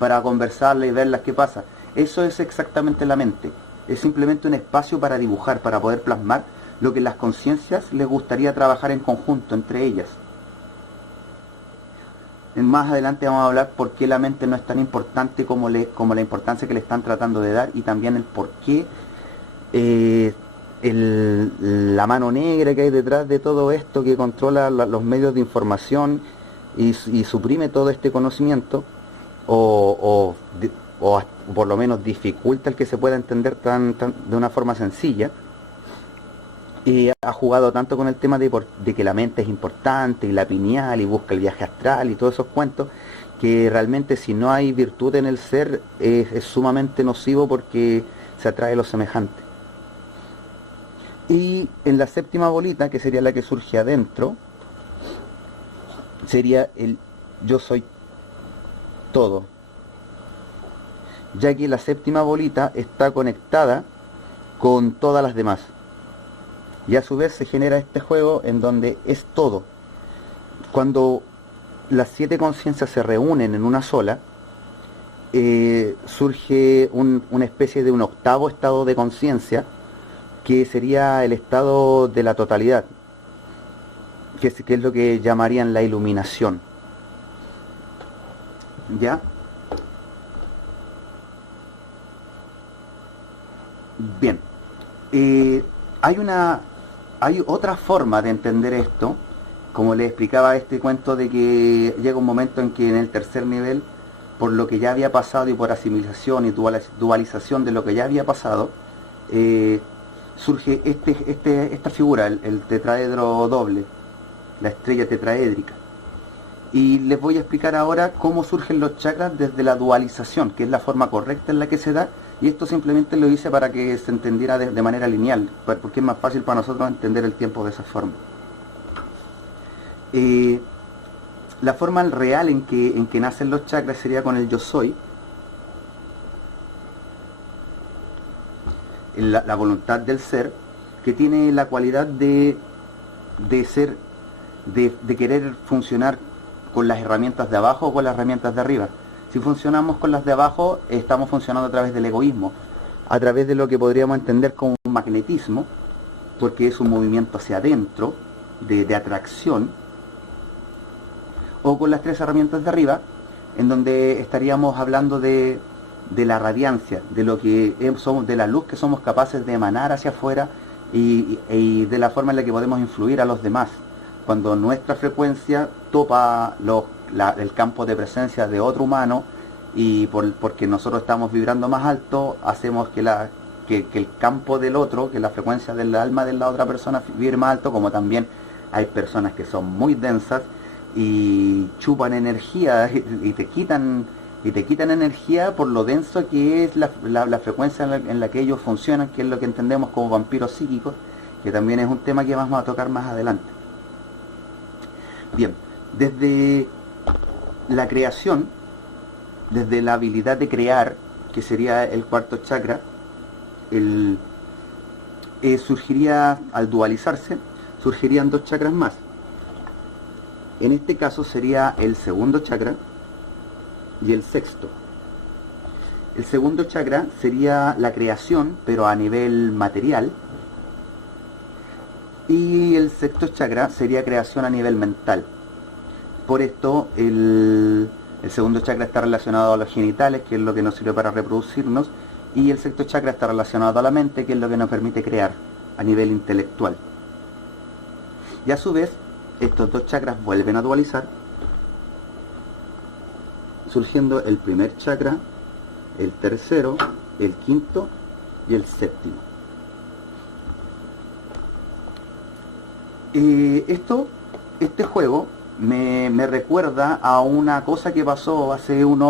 para conversarlas y verlas qué pasa. Eso es exactamente la mente. Es simplemente un espacio para dibujar, para poder plasmar lo que las conciencias les gustaría trabajar en conjunto entre ellas. Más adelante vamos a hablar por qué la mente no es tan importante como la importancia que le están tratando de dar, y también el por qué la mano negra que hay detrás de todo esto, que controla los medios de información y suprime todo este conocimiento, o por lo menos dificulta el que se pueda entender de una forma sencilla. Y ha jugado tanto con el tema de que la mente es importante y la pineal y busca el viaje astral y todos esos cuentos, que realmente si no hay virtud en el ser es sumamente nocivo, porque se atrae lo semejante. Y en la séptima bolita, que sería la que surge adentro, sería el yo soy todo, ya que la séptima bolita está conectada con todas las demás. Y a su vez se genera este juego en donde es todo. cuando las 7 conciencias se reúnen en una sola, surge una especie de un octavo estado de conciencia, que sería el estado de la totalidad, que es lo que llamarían la iluminación. ¿Ya? Bien. Hay otra forma de entender esto, como les explicaba este cuento de que llega un momento en que en el tercer nivel, por lo que ya había pasado y por asimilación y dualización de lo que ya había pasado, surge esta figura, el tetraedro doble, la estrella tetraédrica. Y les voy a explicar ahora cómo surgen los chakras desde la dualización, que es la forma correcta en la que se da, y esto simplemente lo hice para que se entendiera de manera lineal, porque es más fácil para nosotros entender el tiempo de esa forma. La forma real en que nacen los chakras sería con el yo soy, la voluntad del ser, que tiene la cualidad de ser, de querer funcionar con las herramientas de abajo o con las herramientas de arriba. Si funcionamos con las de abajo, estamos funcionando a través del egoísmo, a través de lo que podríamos entender como un magnetismo, porque es un movimiento hacia adentro, de atracción, o con las 3 herramientas de arriba, en donde estaríamos hablando de la radiancia, de lo que somos, de la luz que somos capaces de emanar hacia afuera y de la forma en la que podemos influir a los demás. Cuando nuestra frecuencia topa el campo de presencia de otro humano y porque nosotros estamos vibrando más alto, hacemos que el campo del otro, que la frecuencia del alma de la otra persona vibre más alto, como también hay personas que son muy densas y chupan energía y te quitan energía por lo denso que es la frecuencia en la que ellos funcionan, que es lo que entendemos como vampiros psíquicos, que también es un tema que vamos a tocar más adelante. Bien, desde la creación, desde la habilidad de crear, que sería el cuarto chakra, surgiría, al dualizarse, surgirían 2 chakras más. En este caso sería el segundo chakra y el sexto. El segundo chakra sería la creación, pero a nivel material. Y el sexto chakra sería creación a nivel mental. Por esto, el segundo chakra está relacionado a los genitales, que es lo que nos sirve para reproducirnos. Y el sexto chakra está relacionado a la mente, que es lo que nos permite crear a nivel intelectual. Y a su vez, estos 2 chakras vuelven a dualizar, surgiendo el primer chakra, el tercero, el quinto y el séptimo. Este juego me recuerda a una cosa que pasó hace un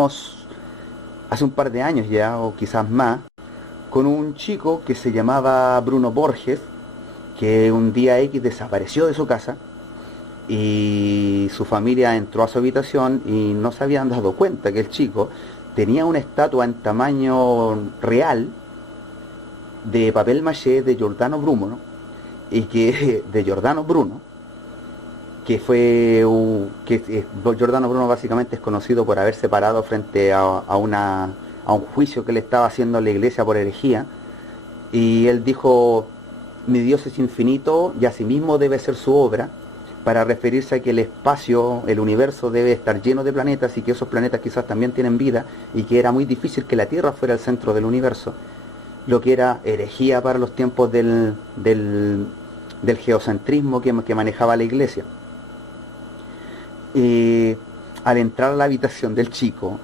par de años ya, o quizás más, con un chico que se llamaba Bruno Borges, que un día X desapareció de su casa y su familia entró a su habitación y no se habían dado cuenta que el chico tenía una estatua en tamaño real de papel maché de Giordano Bruno, ¿no? De Giordano Bruno, que Giordano Bruno básicamente es conocido por haberse parado frente a un juicio que le estaba haciendo la iglesia por herejía, y él dijo: mi Dios es infinito y asimismo debe ser su obra, para referirse a que el espacio, el universo debe estar lleno de planetas y que esos planetas quizás también tienen vida, y que era muy difícil que la Tierra fuera el centro del universo, lo que era herejía para los tiempos del geocentrismo que manejaba la iglesia. Al entrar a la habitación del chico,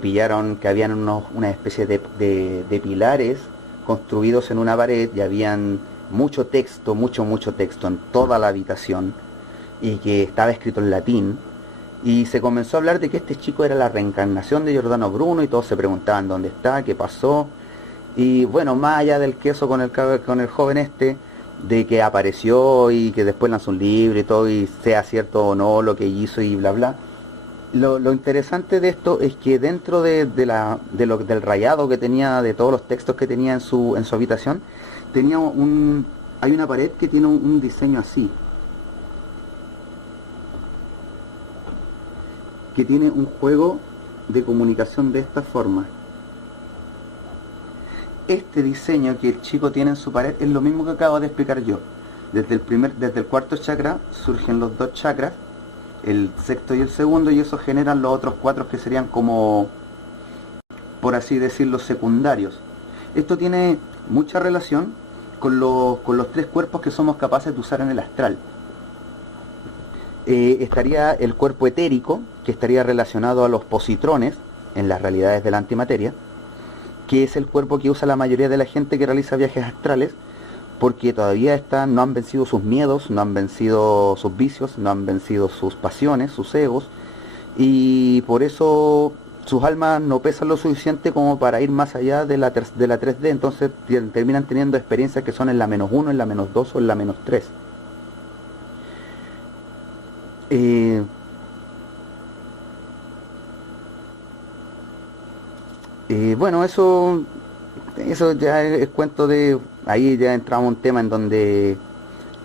pillaron que habían una especie de pilares construidos en una pared, y habían mucho texto en toda la habitación, y que estaba escrito en latín, y se comenzó a hablar de que este chico era la reencarnación de Giordano Bruno, y todos se preguntaban dónde está, qué pasó. Y bueno, más allá del queso con el joven este, de que apareció y que después lanzó un libro y todo, y sea cierto o no lo que hizo y bla bla, lo interesante de esto es que dentro del rayado que tenía, de todos los textos que tenía en su habitación, hay una pared que tiene un diseño así. que tiene un juego de comunicación de esta forma. Este diseño que el chico tiene en su pared es lo mismo que acabo de explicar yo. Desde el cuarto chakra surgen los dos chakras, el sexto y el segundo, y eso generan los otros cuatro que serían como, por así decirlo, secundarios. Esto tiene mucha relación con los tres cuerpos que somos capaces de usar en el astral. Estaría el cuerpo etérico, que estaría relacionado a los positrones en las realidades de la antimateria, que es el cuerpo que usa la mayoría de la gente que realiza viajes astrales, porque todavía no han vencido sus miedos, no han vencido sus vicios, no han vencido sus pasiones, sus egos, y por eso sus almas no pesan lo suficiente como para ir más allá de la 3D, entonces terminan teniendo experiencias que son en la -1, en la -2 o en la -3. Bueno, eso ya es cuento de... Ahí ya entramos en un tema en donde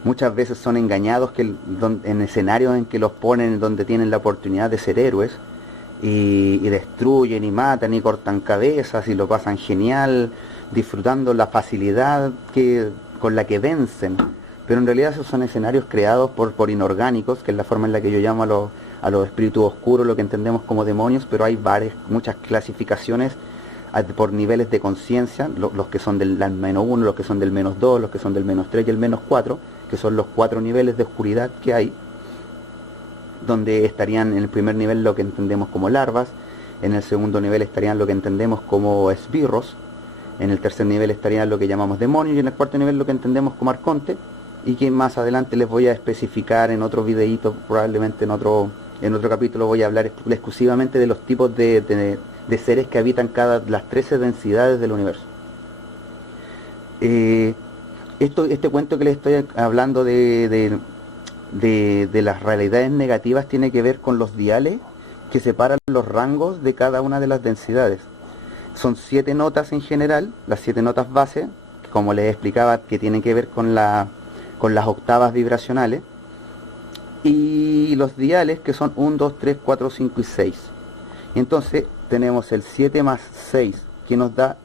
muchas veces son engañados en escenarios en que los ponen donde tienen la oportunidad de ser héroes y destruyen y matan y cortan cabezas y lo pasan genial, disfrutando la facilidad con la que vencen. Pero en realidad esos son escenarios creados por inorgánicos, que es la forma en la que yo llamo a los espíritus oscuros, lo que entendemos como demonios, pero hay muchas clasificaciones por niveles de conciencia, los que son del -1, los que son del -2, los que son del -3 y el -4, que son los 4 niveles de oscuridad que hay, donde estarían en el primer nivel lo que entendemos como larvas, en el segundo nivel estarían lo que entendemos como esbirros, en el tercer nivel estarían lo que llamamos demonios, y en el cuarto nivel lo que entendemos como arconte, y que más adelante les voy a especificar en otro videíto, probablemente en otro capítulo voy a hablar exclusivamente de los tipos de seres que habitan las 13 densidades del universo. Este cuento que les estoy hablando de las realidades negativas tiene que ver con los diales que separan los rangos de cada una de las densidades. Son 7 notas en general, las 7 notas base, como les explicaba, que tienen que ver con las octavas vibracionales, y los diales que son 1, 2, 3, 4, 5 y 6. Entonces tenemos el 7 más 6 que nos da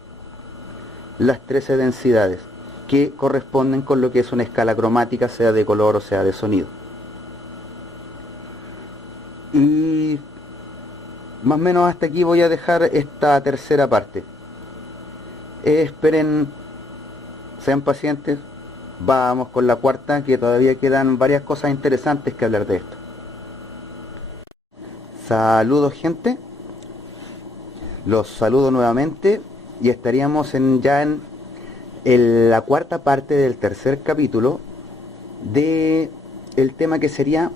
las 13 densidades, que corresponden con lo que es una escala cromática, sea de color o sea de sonido. Y más o menos hasta aquí voy a dejar esta tercera parte. Esperen, sean pacientes, vamos con la cuarta, que todavía quedan varias cosas interesantes que hablar de esto. Saludos, gente, los saludo nuevamente y estaríamos ya en la cuarta parte del tercer capítulo de el tema que sería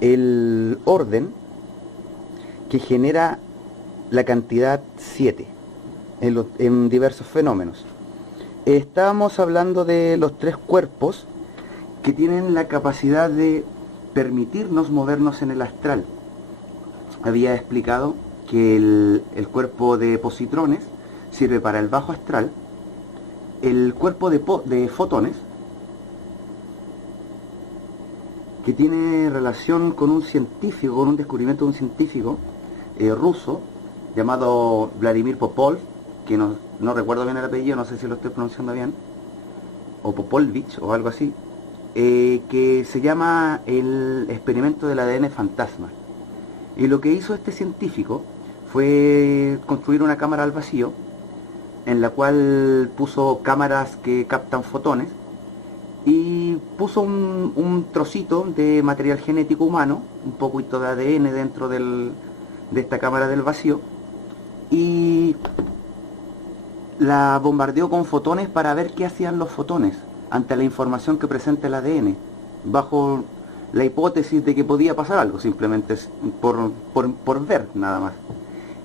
el orden que genera la cantidad 7 en diversos fenómenos. Estábamos hablando de los 3 cuerpos que tienen la capacidad de permitirnos movernos en el astral. Había explicado que el cuerpo de positrones sirve para el bajo astral, el cuerpo de fotones, que tiene relación con un científico, con un descubrimiento de un científico ruso llamado Vladimir Popov, que no recuerdo bien el apellido, no sé si lo estoy pronunciando bien, o Popovich o algo así, que se llama el experimento del ADN fantasma. Y lo que hizo este científico fue construir una cámara al vacío, en la cual puso cámaras que captan fotones, y puso un trocito de material genético humano, un poquito de ADN dentro de esta cámara del vacío, y la bombardeó con fotones para ver qué hacían los fotones ante la información que presenta el ADN, bajo la hipótesis de que podía pasar algo, simplemente por ver nada más.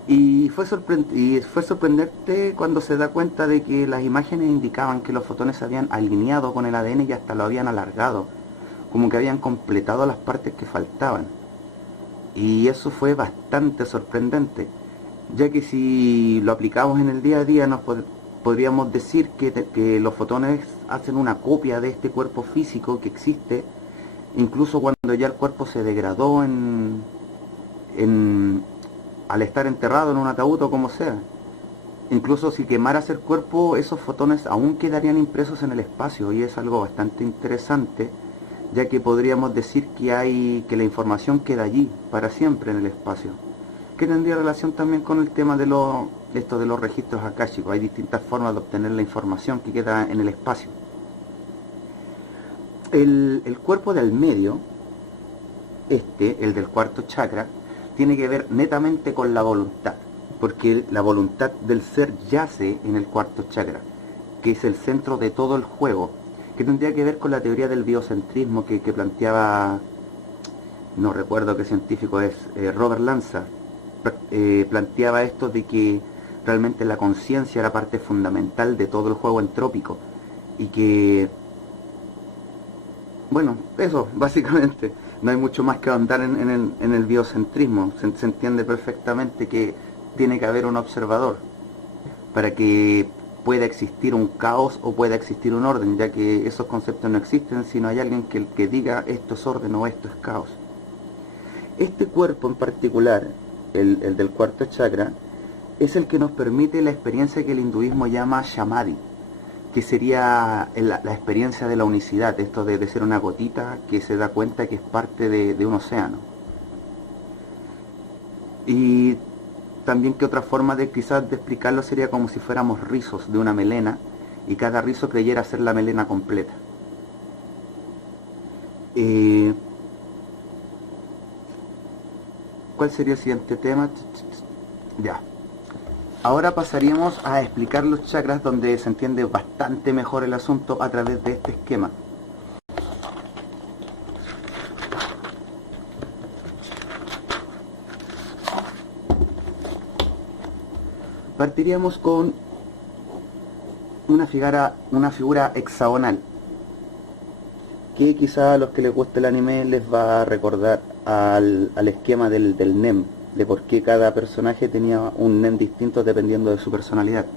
Y fue sorprendente cuando se da cuenta de que las imágenes indicaban que los fotones se habían alineado con el ADN y hasta lo habían alargado, como que habían completado las partes que faltaban. Y eso fue bastante sorprendente, ya que si lo aplicamos en el día a día podríamos decir que los fotones hacen una copia de este cuerpo físico que existe, incluso cuando ya el cuerpo se degradó en al estar enterrado en un ataúd o como sea. Incluso si quemaras el cuerpo, esos fotones aún quedarían impresos en el espacio, y es algo bastante interesante, ya que podríamos decir que la información queda allí para siempre en el espacio, que tendría relación también con el tema de de los registros akáshicos. Hay distintas formas de obtener la información que queda en el espacio. El cuerpo del medio, el del cuarto chakra, tiene que ver netamente con la voluntad, porque la voluntad del ser yace en el cuarto chakra, que es el centro de todo el juego, que tendría que ver con la teoría del biocentrismo que planteaba, no recuerdo qué científico es, Robert Lanza. Planteaba esto de que realmente la conciencia era parte fundamental de todo el juego entrópico, y que, bueno, eso, básicamente, no hay mucho más que ahondar en el biocentrismo. Se entiende perfectamente que tiene que haber un observador para que pueda existir un caos o pueda existir un orden, ya que esos conceptos no existen si no hay alguien que diga esto es orden o esto es caos. Este cuerpo en particular, el del cuarto chakra, es el que nos permite la experiencia que el hinduismo llama samadhi, que sería la experiencia de la unicidad, esto de ser una gotita que se da cuenta que es parte de un océano. Y también que otra forma de quizás de explicarlo sería como si fuéramos rizos de una melena, y cada rizo creyera ser la melena completa. ¿Cuál sería el siguiente tema? Ya. Ahora pasaríamos a explicar los chakras, donde se entiende bastante mejor el asunto a través de este esquema. Partiríamos con una figura hexagonal, que quizá a los que les guste el anime les va a recordar al esquema del NEM, de por qué cada personaje tenía un NEM distinto dependiendo de su personalidad.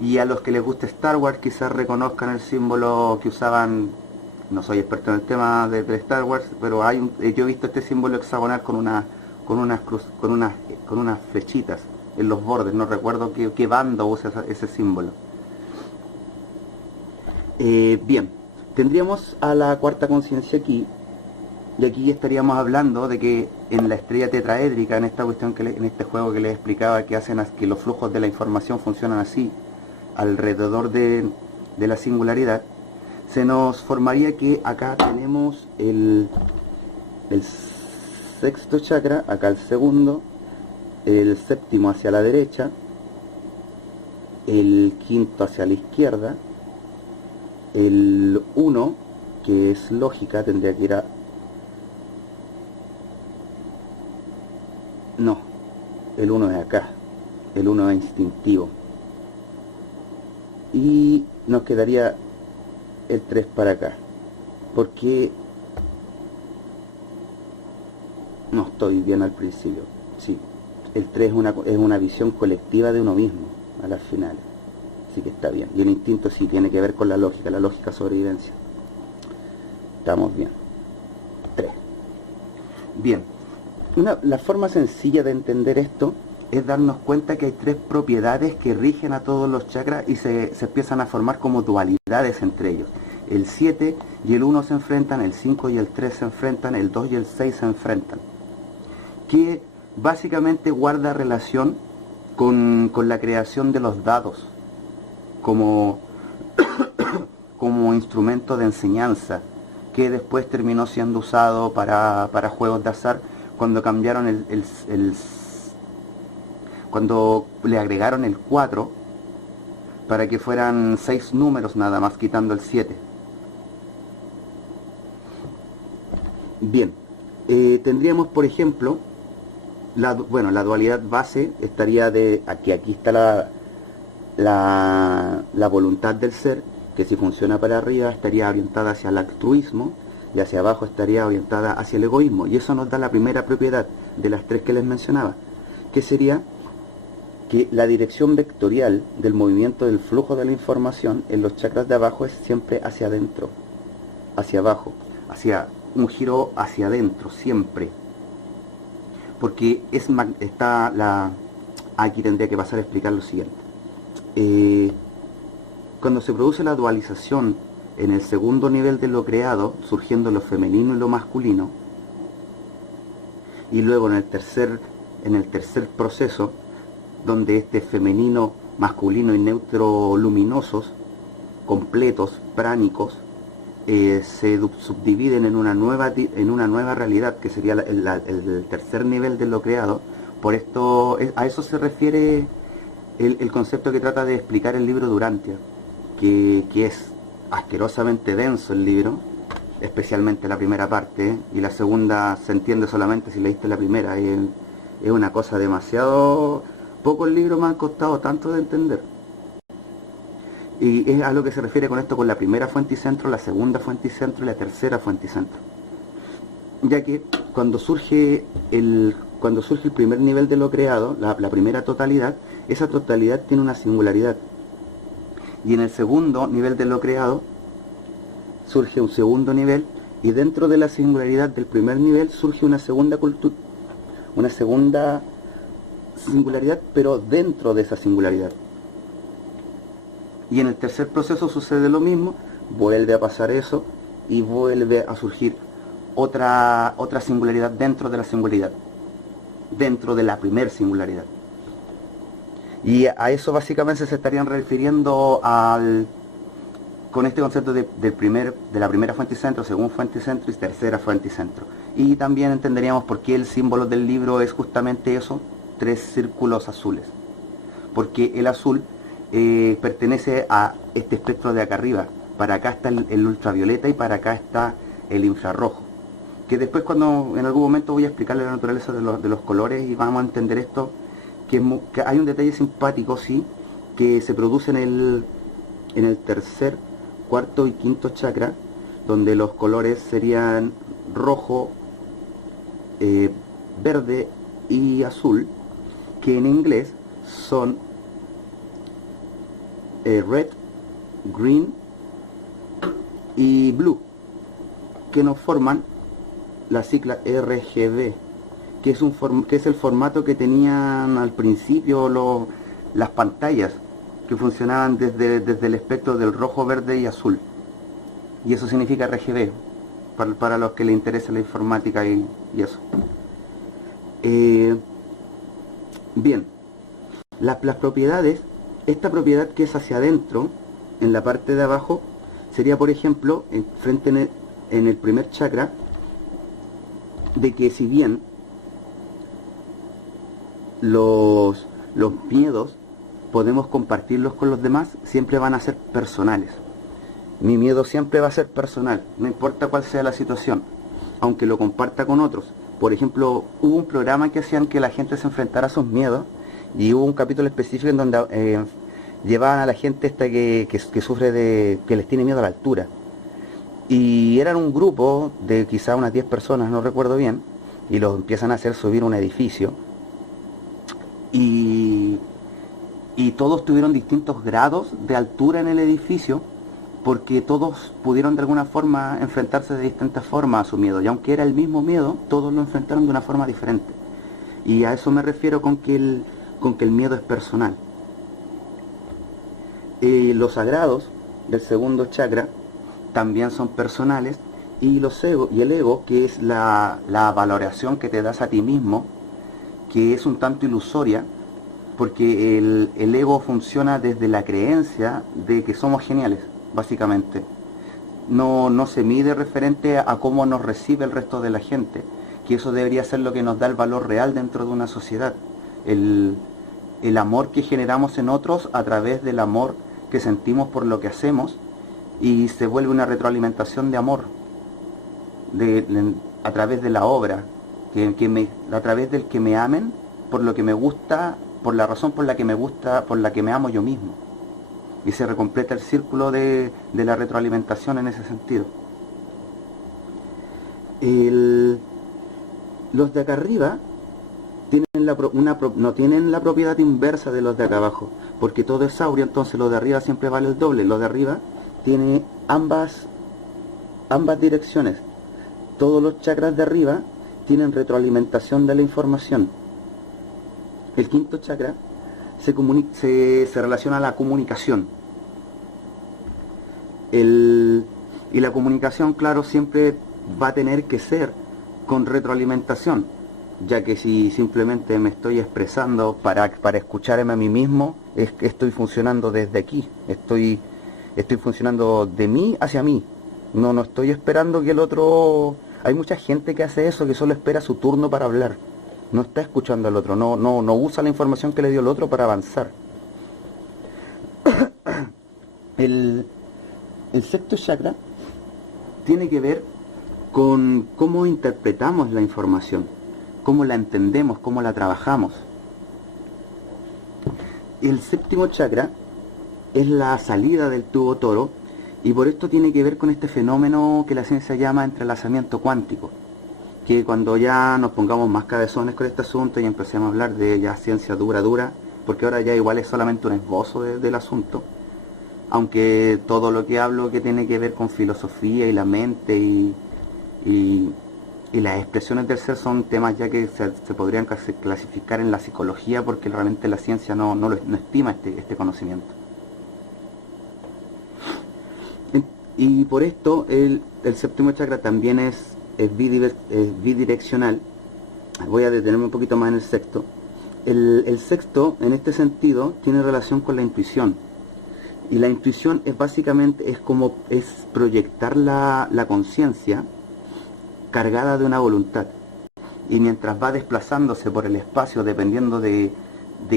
Y a los que les guste Star Wars quizás reconozcan el símbolo que usaban. No soy experto en el tema de Star Wars, pero yo he visto este símbolo hexagonal con unas flechitas en los bordes. No recuerdo qué bando usa ese símbolo. Bien, tendríamos a la cuarta conciencia aquí, y aquí estaríamos hablando de que en la estrella tetraédrica, en esta cuestión en este juego que les explicaba, que hacen que los flujos de la información funcionan así alrededor de la singularidad, se nos formaría que acá tenemos el sexto chakra, acá el segundo, el séptimo hacia la derecha, el quinto hacia la izquierda, el 1, que es lógica, tendría que ir a... No, el 1 es acá, el 1 es instintivo. Y nos quedaría el 3 para acá, porque no estoy bien al principio. Sí, el 3 es una visión colectiva de uno mismo a las finales, así que está bien. Y el instinto sí tiene que ver con la lógica sobrevivencia. Estamos bien. 3. Bien, la forma sencilla de entender esto es darnos cuenta que hay 3 propiedades que rigen a todos los chakras, y se empiezan a formar como dualidades entre ellos. El 7 y el 1 se enfrentan, el 5 y el 3 se enfrentan, el 2 y el 6 se enfrentan, que básicamente guarda relación con la creación de los dados como instrumento de enseñanza, que después terminó siendo usado para juegos de azar, cuando cambiaron cuando le agregaron el 4 para que fueran 6 números nada más, quitando el 7. Bien, tendríamos por ejemplo la dualidad base estaría de aquí está la voluntad del ser, que si funciona para arriba estaría orientada hacia el altruismo, y hacia abajo estaría orientada hacia el egoísmo. Y eso nos da la primera propiedad de las 3 que les mencionaba, que sería que la dirección vectorial del movimiento del flujo de la información en los chakras de abajo es siempre hacia adentro, hacia abajo, hacia un giro hacia adentro siempre. porque aquí tendría que pasar a explicar lo siguiente. Cuando se produce la dualización en el segundo nivel de lo creado, surgiendo lo femenino y lo masculino, y luego en el tercer proceso, donde este femenino, masculino y neutro luminosos, completos, pránicos, se subdividen en una nueva realidad, que sería el tercer nivel de lo creado. Por esto, a eso se refiere el concepto que trata de explicar el libro Durantia, que es asquerosamente denso el libro, especialmente la primera parte, y la segunda se entiende solamente si leíste la primera. Es una cosa demasiado... Pocos libros me han costado tanto de entender. Y es a lo que se refiere con esto, con la primera fuente y centro, la segunda fuente y centro y la tercera fuente y centro. Ya que cuando surge el primer nivel de lo creado, la primera totalidad, esa totalidad tiene una singularidad. Y en el segundo nivel de lo creado surge un segundo nivel, y dentro de la singularidad del primer nivel surge una segunda singularidad, pero dentro de esa singularidad. Y en el tercer proceso sucede lo mismo, vuelve a pasar eso y vuelve a surgir otra singularidad dentro de la singularidad, dentro de la primer singularidad. Y a eso básicamente se estarían refiriendo con este concepto de la primera fuente y centro, segunda fuente y centro y tercera fuente y centro. Y también entenderíamos por qué el símbolo del libro es justamente eso, 3 círculos azules. Porque el azul pertenece a este espectro de acá arriba. Para acá está el ultravioleta y para acá está el infrarrojo. Que después, cuando en algún momento voy a explicarle la naturaleza de los colores y vamos a entender esto, que hay un detalle simpático, sí, que se produce en el tercer, cuarto y quinto chakra, donde los colores serían rojo, verde y azul, que en inglés son red, green y blue, que nos forman la sigla RGB, que es el formato que tenían al principio las pantallas, que funcionaban desde el espectro del rojo, verde y azul. Y eso significa RGB, para los que les interesa la informática y eso. Bien, las propiedades, esta propiedad que es hacia adentro, en la parte de abajo, sería, por ejemplo, en el primer chakra, de que si bien los miedos podemos compartirlos con los demás, siempre van a ser personales. Mi miedo siempre va a ser personal, no importa cuál sea la situación, aunque lo comparta con otros. Por ejemplo, hubo un programa que hacían que la gente se enfrentara a sus miedos, y hubo un capítulo específico en donde llevaban a la gente esta que sufre que les tiene miedo a la altura. Y eran un grupo de quizá unas 10 personas, no recuerdo bien, y los empiezan a hacer subir un edificio. Y todos tuvieron distintos grados de altura en el edificio, porque todos pudieron de alguna forma enfrentarse de distintas formas a su miedo. Y aunque era el mismo miedo, todos lo enfrentaron de una forma diferente. Y a eso me refiero con que el miedo es personal. Los sagrados del segundo chakra también son personales, y el ego, que es la valoración que te das a ti mismo, que es un tanto ilusoria, porque el ego funciona desde la creencia de que somos geniales, básicamente. No se mide referente a cómo nos recibe el resto de la gente, que eso debería ser lo que nos da el valor real dentro de una sociedad. El amor que generamos en otros a través del amor que sentimos por lo que hacemos, y se vuelve una retroalimentación de amor a través de la obra, a través del que me amen por lo que me gusta, por la razón por la que me gusta, por la que me amo yo mismo. Y se recompleta el círculo de la retroalimentación en ese sentido. Los de acá arriba no tienen la propiedad inversa de los de acá abajo, porque todo es áureo, entonces los de arriba siempre vale el doble. Los de arriba tiene ambas direcciones. Todos los chakras de arriba tienen retroalimentación de la información. El quinto chakra se relaciona a la comunicación. Y la comunicación, claro, siempre va a tener que ser con retroalimentación, ya que si simplemente me estoy expresando para escucharme a mí mismo, es que estoy funcionando desde aquí, estoy funcionando de mí hacia mí, no estoy esperando que el otro... Hay mucha gente que hace eso, que solo espera su turno para hablar, no está escuchando al otro, no usa la información que le dio el otro para avanzar. El sexto chakra tiene que ver con cómo interpretamos la información, cómo la entendemos, cómo la trabajamos. El séptimo chakra es la salida del tubo toro, y por esto tiene que ver con este fenómeno que la ciencia llama entrelazamiento cuántico, que cuando ya nos pongamos más cabezones con este asunto y empecemos a hablar de ya ciencia dura, porque ahora ya igual es solamente un esbozo del asunto, aunque todo lo que hablo que tiene que ver con filosofía y la mente y las expresiones del ser son temas ya que se podrían clasificar en la psicología, porque realmente la ciencia no estima este conocimiento. Y por esto el séptimo chakra también es bidireccional. Voy a detenerme un poquito más en el sexto. El sexto, en este sentido, tiene relación con la intuición. Y la intuición es básicamente es proyectar la conciencia cargada de una voluntad. Y mientras va desplazándose por el espacio, dependiendo de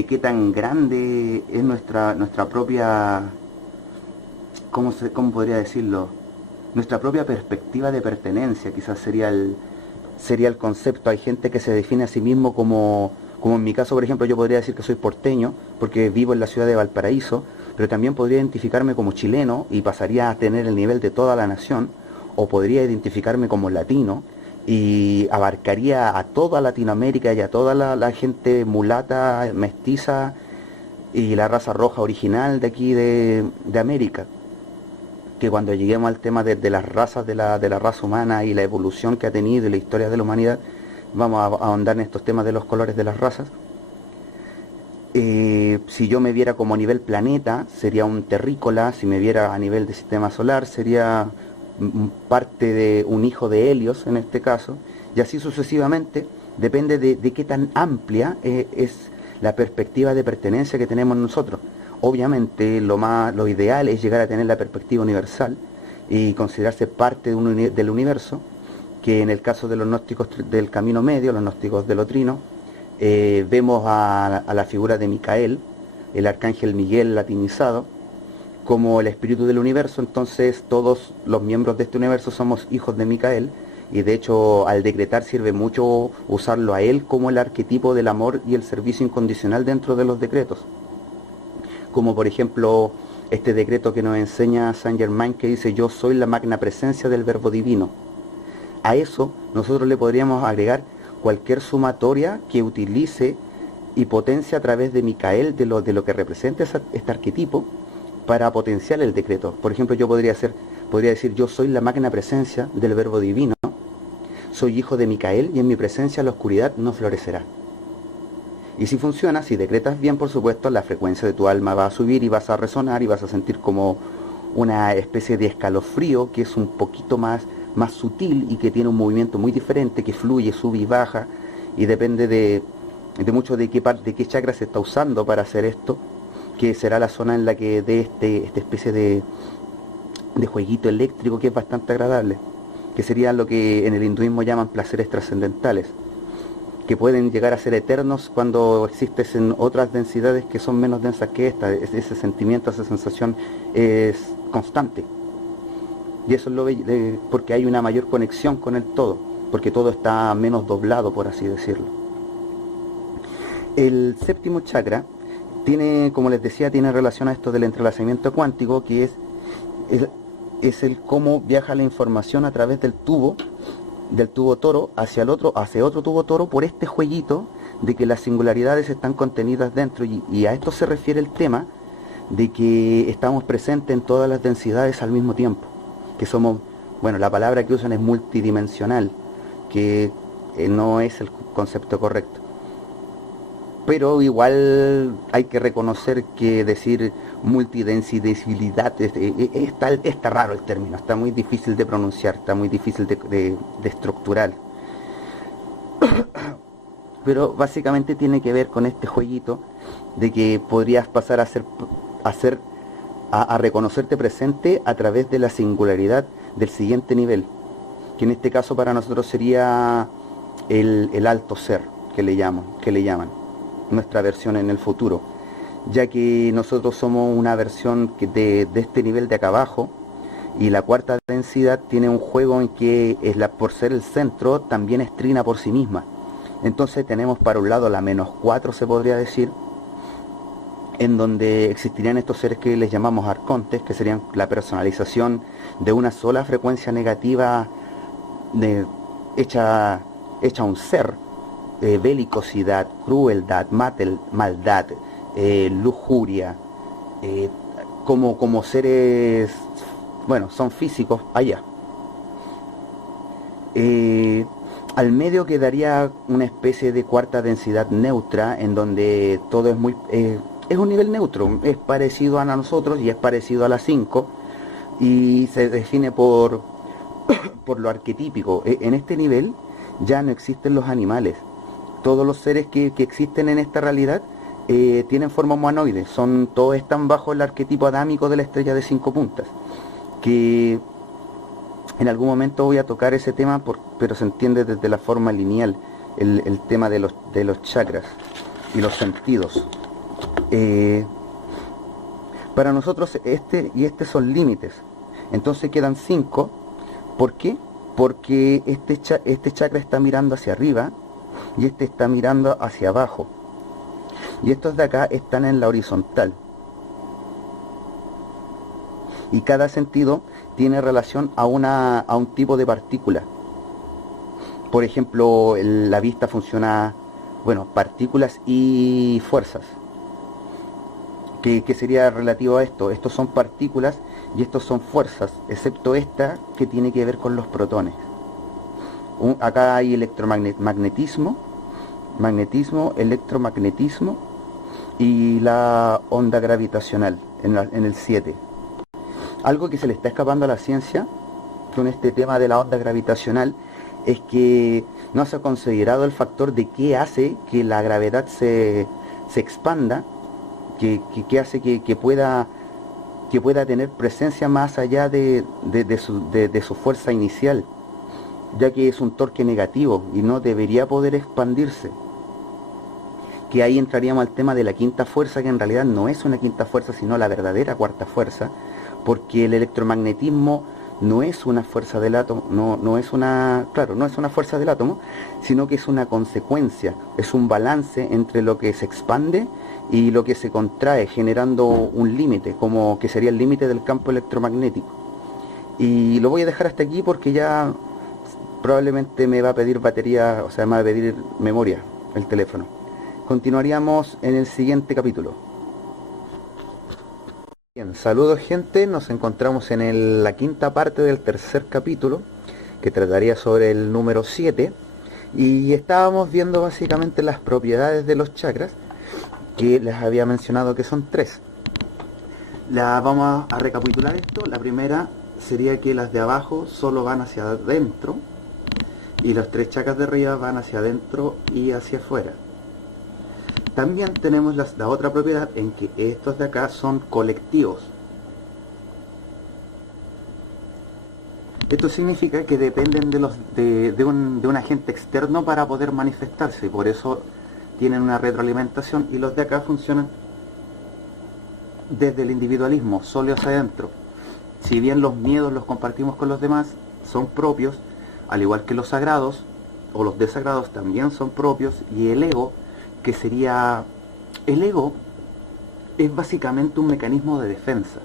qué tan grande es nuestra propia, ¿cómo podría decirlo? Nuestra propia perspectiva de pertenencia, quizás sería el concepto. Hay gente que se define a sí mismo como en mi caso, por ejemplo, yo podría decir que soy porteño, porque vivo en la ciudad de Valparaíso, pero también podría identificarme como chileno y pasaría a tener el nivel de toda la nación, o podría identificarme como latino y abarcaría a toda Latinoamérica y a toda la gente mulata, mestiza y la raza roja original de aquí de América. Que cuando lleguemos al tema de las razas de la raza humana y la evolución que ha tenido y la historia de la humanidad, vamos a ahondar en estos temas de los colores de las razas. Si yo me viera como a nivel planeta, sería un terrícola. Si me viera a nivel de sistema solar, sería parte de un hijo de Helios en este caso, y así sucesivamente. Depende de qué tan amplia es la perspectiva de pertenencia que tenemos nosotros. Obviamente lo ideal es llegar a tener la perspectiva universal y considerarse parte del universo, que en el caso de los gnósticos del camino medio, los gnósticos del Lotrino, vemos a la figura de Micael, el arcángel Miguel latinizado, como el espíritu del universo. Entonces todos los miembros de este universo somos hijos de Micael, y de hecho al decretar sirve mucho usarlo a él como el arquetipo del amor y el servicio incondicional dentro de los decretos. Como por ejemplo este decreto que nos enseña Saint Germain, que dice: yo soy la magna presencia del verbo divino. A eso nosotros le podríamos agregar cualquier sumatoria que utilice y potencia a través de Micael de lo que representa este arquetipo para potenciar el decreto. Por ejemplo, yo podría decir: yo soy la magna presencia del verbo divino, soy hijo de Micael y en mi presencia la oscuridad no florecerá. Y si funciona, si decretas bien, por supuesto, la frecuencia de tu alma va a subir y vas a resonar y vas a sentir como una especie de escalofrío que es un poquito más sutil y que tiene un movimiento muy diferente, que fluye, sube y baja, y depende de mucho de qué chakra se está usando para hacer esto, que será la zona en la que dé esta especie de jueguito eléctrico que es bastante agradable, que sería lo que en el hinduismo llaman placeres trascendentales, que pueden llegar a ser eternos cuando existes en otras densidades que son menos densas que esta. Ese sentimiento, esa sensación es constante. Y eso es porque hay una mayor conexión con el todo, porque todo está menos doblado, por así decirlo. El séptimo chakra tiene, como les decía, tiene relación a esto del entrelazamiento cuántico, que es el cómo viaja la información a través del tubo toro hacia otro tubo toro, por este jueguito de que las singularidades están contenidas dentro, y a esto se refiere el tema de que estamos presentes en todas las densidades al mismo tiempo, que somos, bueno, la palabra que usan es multidimensional, que no es el concepto correcto. Pero igual hay que reconocer que decir multidensidad está raro el término, está muy difícil de pronunciar, está muy difícil de estructurar. Pero básicamente tiene que ver con este jueguito de que podrías pasar a reconocerte presente a través de la singularidad del siguiente nivel, que en este caso para nosotros sería el alto ser, que le llaman nuestra versión en el futuro, ya que nosotros somos una versión de este nivel de acá abajo, y la cuarta densidad tiene un juego en que por ser el centro también es trina por sí misma. Entonces tenemos para un lado la -4, se podría decir, en donde existirían estos seres que les llamamos arcontes, que serían la personalización de una sola frecuencia negativa hecha un ser, belicosidad, crueldad, maldad, lujuria, como seres, bueno, son físicos allá. Al medio quedaría una especie de cuarta densidad neutra, en donde todo es es un nivel neutro, es parecido a nosotros y es parecido a la 5, y se define por lo arquetípico. En este nivel ya no existen los animales. Todos los seres que existen en esta realidad tienen forma humanoide, todos están bajo el arquetipo adámico de la estrella de 5 puntas, que en algún momento voy a tocar ese tema, pero se entiende desde la forma lineal, el tema de los chakras y los sentidos. Para nosotros este son límites. Entonces quedan 5. ¿Por qué? Porque este chakra está mirando hacia arriba y este está mirando hacia abajo. Y estos de acá están en la horizontal. Y cada sentido tiene relación a un tipo de partícula. Por ejemplo, la vista funciona, bueno, partículas y fuerzas. ¿Qué sería relativo a esto? Estos son partículas y estos son fuerzas, excepto esta que tiene que ver con los protones. Acá hay electromagnetismo, electromagnetismo y la onda gravitacional en el 7. Algo que se le está escapando a la ciencia con este tema de la onda gravitacional es que no se ha considerado el factor de qué hace que la gravedad se expanda, que hace que pueda tener presencia más allá de su fuerza inicial, ya que es un torque negativo y no debería poder expandirse. Que ahí entraríamos al tema de la quinta fuerza, que en realidad no es una quinta fuerza, sino la verdadera cuarta fuerza, porque el electromagnetismo no es una fuerza del átomo, no es una fuerza del átomo, sino que es una consecuencia, es un balance entre lo que se expande y lo que se contrae, generando un límite, como que sería el límite del campo electromagnético. Y lo voy a dejar hasta aquí porque ya probablemente me va a pedir batería, o sea, me va a pedir memoria el teléfono. Continuaríamos en el siguiente capítulo. Bien, saludos gente, nos encontramos en la quinta parte del tercer capítulo, que trataría sobre el número 7, y estábamos viendo básicamente las propiedades de los chakras, que les había mencionado que son 3. Vamos a recapitular esto. La primera sería que las de abajo solo van hacia adentro, y los 3 chakras de arriba van hacia adentro y hacia afuera. También tenemos la otra propiedad en que estos de acá son colectivos. Esto significa que dependen de un agente externo para poder manifestarse, y por eso tienen una retroalimentación, y los de acá funcionan desde el individualismo, solo hacia adentro. Si bien los miedos los compartimos con los demás, son propios, al igual que los sagrados o los desagrados también son propios, y el ego, que sería... El ego es básicamente un mecanismo de defensa.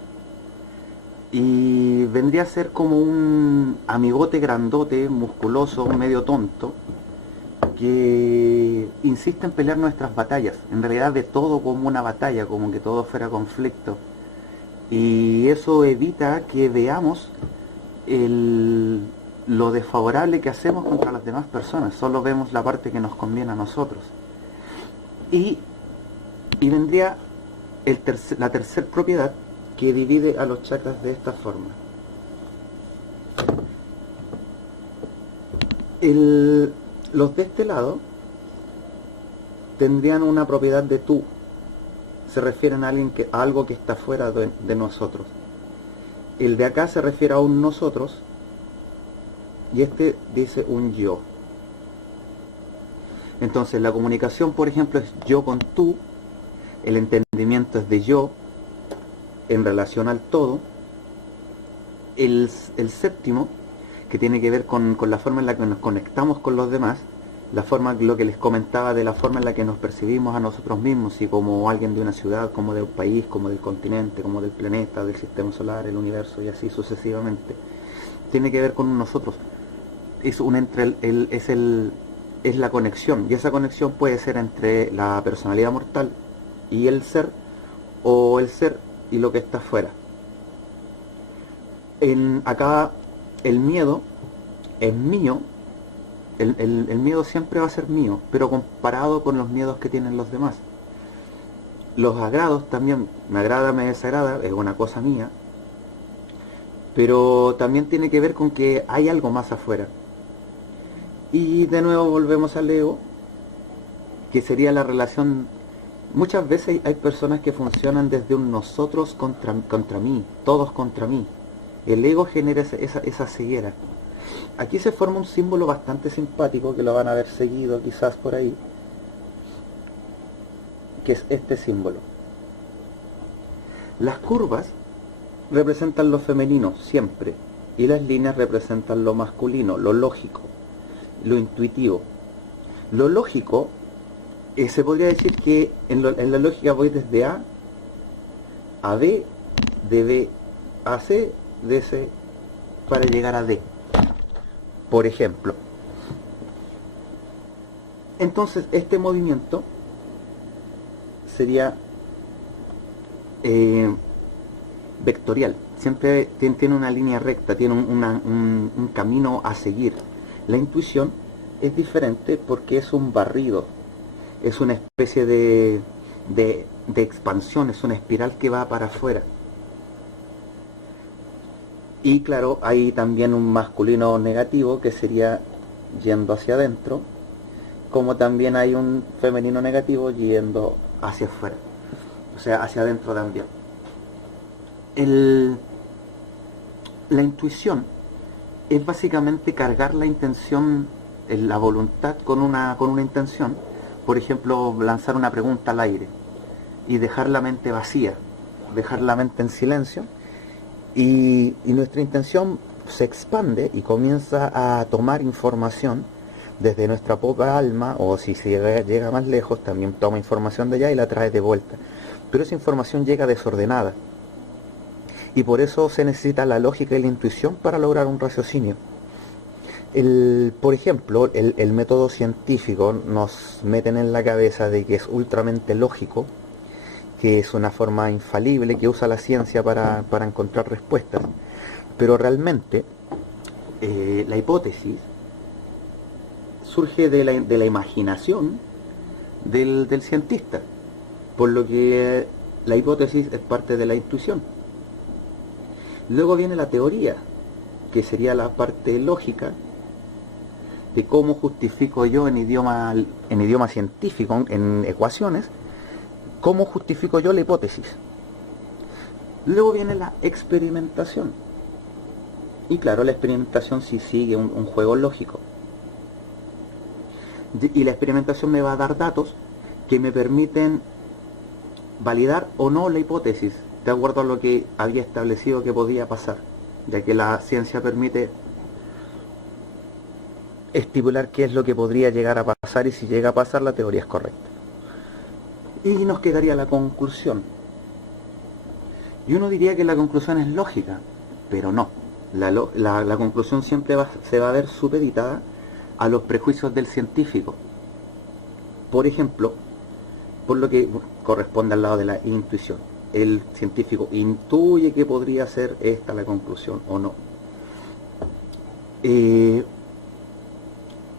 Y vendría a ser como un amigote grandote, musculoso, medio tonto, que insiste en pelear nuestras batallas. En realidad ve todo como una batalla, como que todo fuera conflicto. Y eso evita que veamos lo desfavorable que hacemos contra las demás personas, solo vemos la parte que nos conviene a nosotros. Y vendría la tercera propiedad que divide a los chakras de esta forma. Los de este lado tendrían una propiedad de tú, se refieren a algo que está fuera de nosotros. El de acá se refiere a un nosotros y este dice un yo. Entonces la comunicación, por ejemplo, es yo con tú, el entendimiento es de yo en relación al todo. El séptimo, que tiene que ver con la forma en la que nos conectamos con los demás, lo que les comentaba de la forma en la que nos percibimos a nosotros mismos, y como alguien de una ciudad, como de un país, como del continente, como del planeta, del sistema solar, el universo y así sucesivamente, tiene que ver con nosotros. Es la conexión, y esa conexión puede ser entre la personalidad mortal y el ser, o el ser y lo que está afuera. Acá el miedo es mío. El miedo siempre va a ser mío, pero comparado con los miedos que tienen los demás. Los agrados también, me agrada, me desagrada, es una cosa mía, pero también tiene que ver con que hay algo más afuera. Y de nuevo volvemos al ego, que sería la relación. Muchas veces hay personas que funcionan desde un nosotros contra mí, todos contra mí. El ego genera esa ceguera. Aquí se forma un símbolo bastante simpático, que lo van a ver seguido quizás por ahí, que es este símbolo. Las curvas representan lo femenino siempre, y las líneas representan lo masculino, lo lógico, lo intuitivo. Lo lógico, se podría decir que en la lógica voy desde a B, de B a C, de C para llegar a D, por ejemplo. Entonces este movimiento sería vectorial, siempre tiene una línea recta, tiene un camino a seguir. La intuición es diferente porque es un barrido, es una especie de expansión, es una espiral que va para afuera. Y claro, hay también un masculino negativo que sería yendo hacia adentro, como también hay un femenino negativo yendo hacia afuera, o sea, hacia adentro también. La intuición es básicamente cargar la intención, la voluntad con una intención. Por ejemplo, lanzar una pregunta al aire y dejar la mente vacía, dejar la mente en silencio, y nuestra intención se expande y comienza a tomar información desde nuestra poca alma, o si se llega más lejos, también toma información de allá y la trae de vuelta. Pero esa información llega desordenada, y por eso se necesita la lógica y la intuición para lograr un raciocinio. Por ejemplo, el método científico nos meten en la cabeza de que es ultramente lógico, que es una forma infalible que usa la ciencia para encontrar respuestas. Pero realmente la hipótesis surge de la imaginación del cientista, por lo que la hipótesis es parte de la intuición. Luego viene la teoría, que sería la parte lógica de cómo justifico yo en idioma científico, en ecuaciones, cómo justifico yo la hipótesis. Luego viene la experimentación, y claro, la experimentación sí sigue un juego lógico, y la experimentación me va a dar datos que me permiten validar o no la hipótesis, de acuerdo a lo que había establecido que podía pasar, ya que la ciencia permite estipular qué es lo que podría llegar a pasar, y si llega a pasar, la teoría es correcta. Y nos quedaría la conclusión. Y uno diría que la conclusión es lógica, pero no. La conclusión siempre se va a ver supeditada a los prejuicios del científico. Por ejemplo, por lo que corresponde al lado de la intuición. El científico intuye que podría ser esta la conclusión o no. Eh,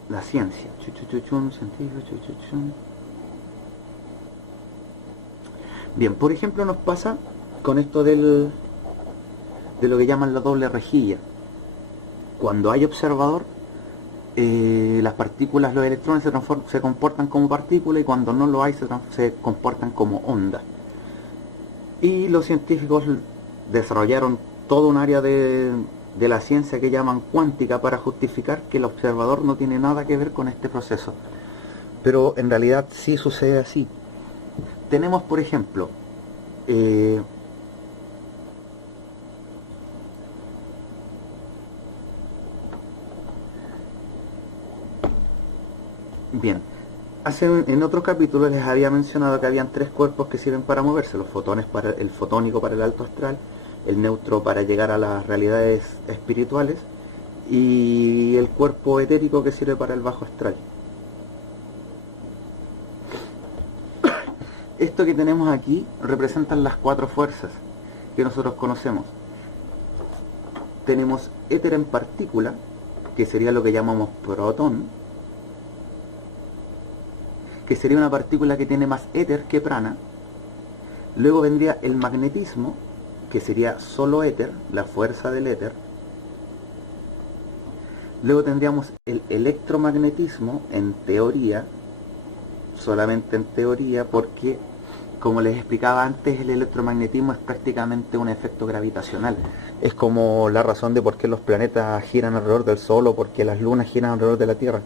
la ciencia. Científico. Bien, por ejemplo nos pasa con esto de lo que llaman la doble rejilla. Cuando hay observador, las partículas, los electrones se comportan como partículas y cuando no lo hay se comportan como onda. Y los científicos desarrollaron todo un área de la ciencia que llaman cuántica para justificar que el observador no tiene nada que ver con este proceso. Pero en realidad sí sucede así. Tenemos, por ejemplo, bien, en otro capítulo les había mencionado que habían tres cuerpos que sirven para moverse: los fotones, para el fotónico para el alto astral, el neutro para llegar a las realidades espirituales y el cuerpo etérico que sirve para el bajo astral. Esto que tenemos aquí representan las cuatro fuerzas que nosotros conocemos. Tenemos éter en partícula, que sería lo que llamamos protón, que sería una partícula que tiene más éter que prana. Luego vendría el magnetismo, que sería solo éter, la fuerza del éter. Luego tendríamos el electromagnetismo, en teoría, solamente en teoría, porque, como les explicaba antes, el electromagnetismo es prácticamente un efecto gravitacional. Es como la razón de por qué los planetas giran alrededor del Sol o por qué las lunas giran alrededor de la Tierra.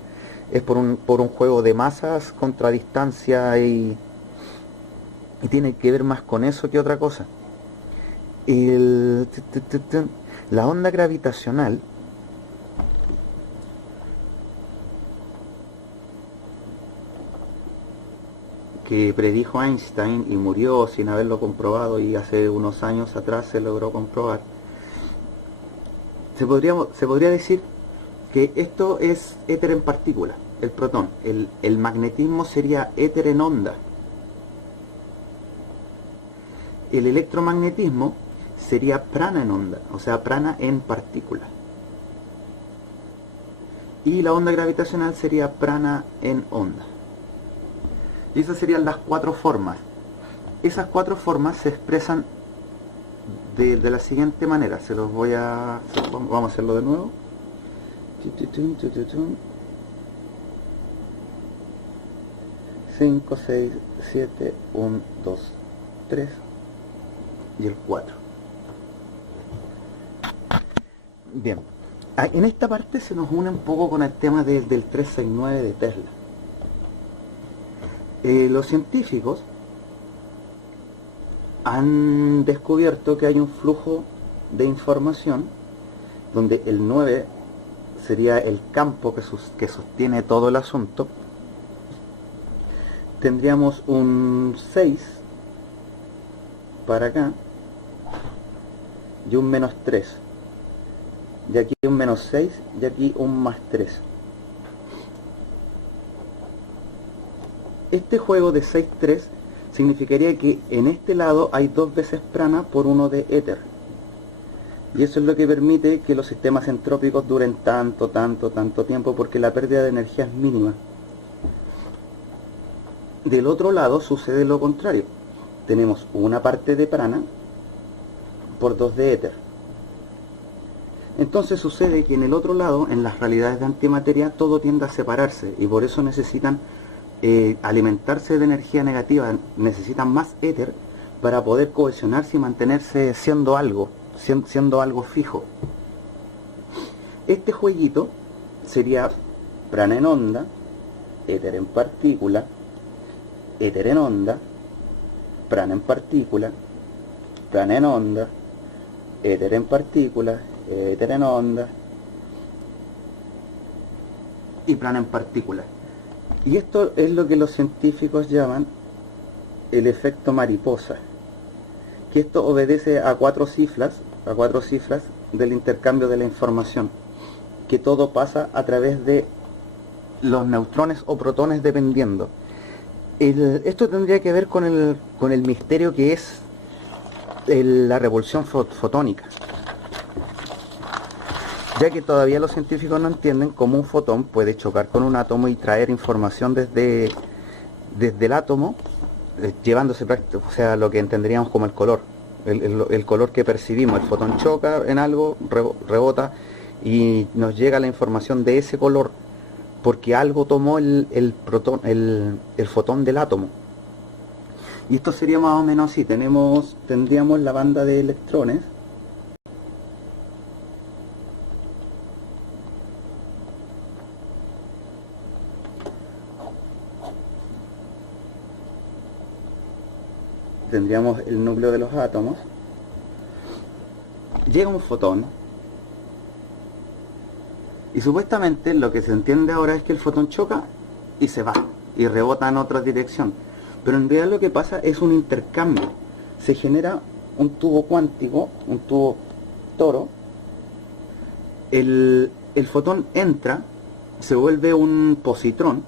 Es por un juego de masas contra distancia y tiene que ver más con eso que otra cosa. La onda gravitacional que predijo Einstein y murió sin haberlo comprobado, y hace unos años atrás se logró comprobar, se podría decir que esto es éter en partícula, el protón. El magnetismo sería éter en onda. El electromagnetismo sería prana en onda, o sea, prana en partícula. Y la onda gravitacional sería prana en onda. Y esas serían las cuatro formas. Esas cuatro formas se expresan de la siguiente manera. Vamos a hacerlo de nuevo. 5, 6, 7, 1, 2, 3 y el 4. Bien, en esta parte se nos une un poco con el tema del 369 de Tesla. Los científicos han descubierto que hay un flujo de información donde el 9 sería el campo que sostiene todo el asunto. Tendríamos un 6 para acá y un menos 3, y aquí un menos 6 y aquí un más 3. Este juego de 6-3 significaría que en este lado hay 2 veces prana por 1 de éter. Y eso es lo que permite que los sistemas entrópicos duren tanto tiempo, porque la pérdida de energía es mínima. Del otro lado sucede lo contrario. Tenemos una parte de prana por 2 de éter. Entonces sucede que en el otro lado, en las realidades de antimateria, todo tiende a separarse, y por eso necesitan alimentarse de energía negativa, necesitan más éter para poder cohesionarse y mantenerse siendo algo fijo. Este jueguito sería prana en onda, éter en partícula, éter en onda, prana en partícula, prana en onda, éter en partícula, éter en onda y prana en partícula. Y esto es lo que los científicos llaman el efecto mariposa, que esto obedece a cuatro cifras del intercambio de la información, que todo pasa a través de los neutrones o protones dependiendo. Esto tendría que ver con el misterio que es la revolución fotónica. ya que todavía los científicos no entienden cómo un fotón puede chocar con un átomo y traer información desde el átomo, llevándose o sea, lo que entenderíamos como el color, el color que percibimos. El fotón choca en algo, rebota y nos llega la información de ese color, porque algo tomó el fotón del átomo. Y esto sería más o menos así. Tendríamos la banda de electrones. Tendríamos el núcleo de los átomos. Llega un fotón. Y supuestamente lo que se entiende ahora es que el fotón choca y se va. Y rebota en otra dirección. Pero en realidad lo que pasa es un intercambio. Se genera un tubo cuántico, un tubo toro. El fotón entra, se vuelve un positrón,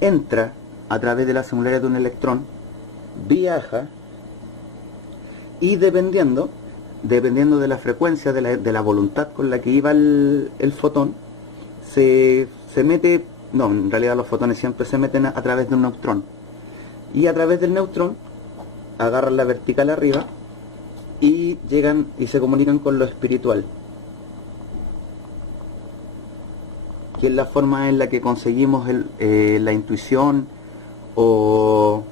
entra a través de la singularidad de un electrón, viaja y dependiendo de la frecuencia, de la voluntad con la que iba el fotón, se mete, no, en realidad los fotones siempre se meten a través de un neutrón. Y a través del neutrón agarran la vertical arriba y llegan y se comunican con lo espiritual, que es la forma en la que conseguimos la intuición o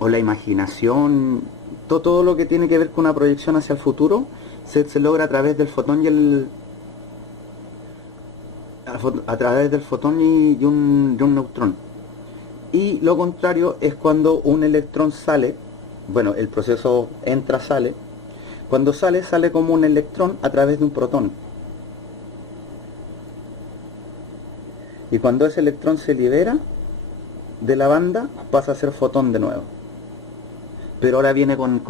la imaginación. Todo lo que tiene que ver con una proyección hacia el futuro se logra a través del fotón y un neutrón. Y lo contrario es cuando un electrón sale, bueno, el proceso entra-sale. Cuando sale como un electrón a través de un protón. Y cuando ese electrón se libera de la banda, pasa a ser fotón de nuevo. Pero ahora viene con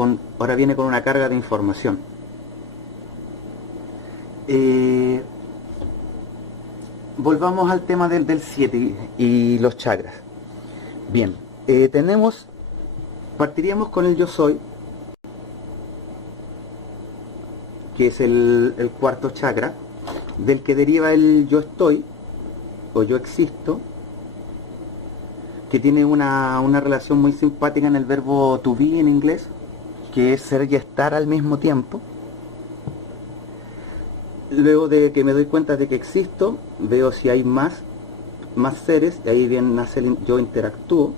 una carga de información. Volvamos al tema del 7 y los chakras. Bien, partiríamos con el yo soy, que es el cuarto chakra, del que deriva el yo estoy, o yo existo, que tiene una relación muy simpática en el verbo to be en inglés, que es ser y estar al mismo tiempo. Luego de que me doy cuenta de que existo, veo si hay más seres, y ahí bien nace yo interactúo.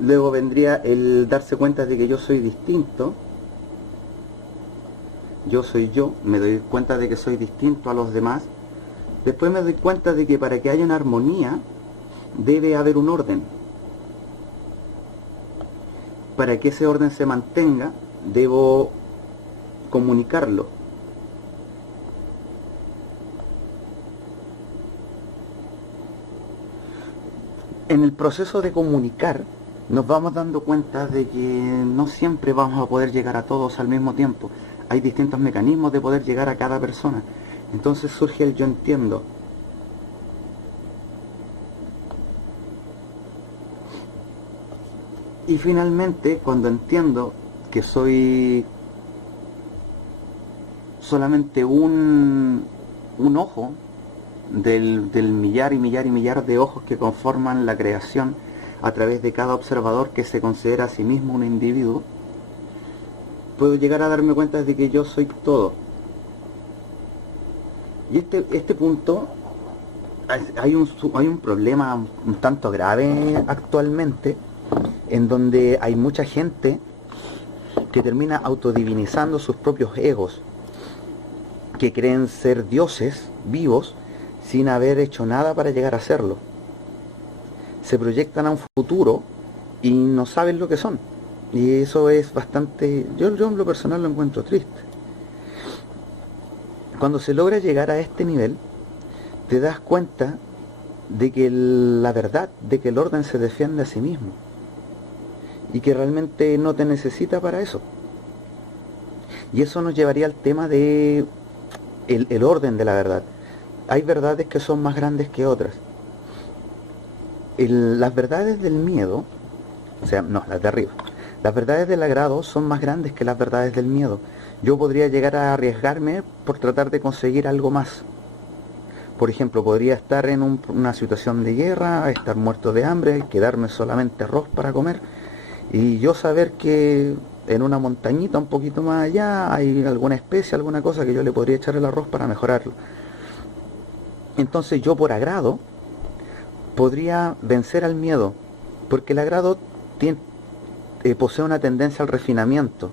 Luego vendría el darse cuenta de que yo soy distinto. Yo soy yo, me doy cuenta de que soy distinto a los demás. Después me doy cuenta de que para que haya una armonía debe haber un orden. Para que ese orden se mantenga, debo comunicarlo. En el proceso de comunicar, nos vamos dando cuenta de que no siempre vamos a poder llegar a todos al mismo tiempo. Hay distintos mecanismos de poder llegar a cada persona. Entonces surge el yo entiendo. Y finalmente, cuando entiendo que soy solamente un ojo del millar y millar y millar de ojos que conforman la creación a través de cada observador que se considera a sí mismo un individuo, puedo llegar a darme cuenta de que yo soy todo. Y este punto, hay un problema un tanto grave actualmente, en donde hay mucha gente que termina autodivinizando sus propios egos, que creen ser dioses vivos sin haber hecho nada para llegar a serlo. Se proyectan a un futuro y no saben lo que son. Y eso es bastante, yo en lo personal lo encuentro triste. Cuando se logra llegar a este nivel, te das cuenta de que la verdad, de que el orden se defiende a sí mismo y que realmente no te necesita para eso. Y eso nos llevaría al tema de el orden de la verdad. Hay verdades que son más grandes que otras. Las verdades del miedo, o sea, no, las de arriba, Las verdades del agrado son más grandes que las verdades del miedo. Yo podría llegar a arriesgarme por tratar de conseguir algo más. Por ejemplo, podría estar en una situación de guerra, estar muerto de hambre, quedarme solamente arroz para comer, y yo saber que en una montañita un poquito más allá hay alguna especie, alguna cosa que yo le podría echar el arroz para mejorarlo. Entonces yo por agrado podría vencer al miedo, porque el agrado posee una tendencia al refinamiento,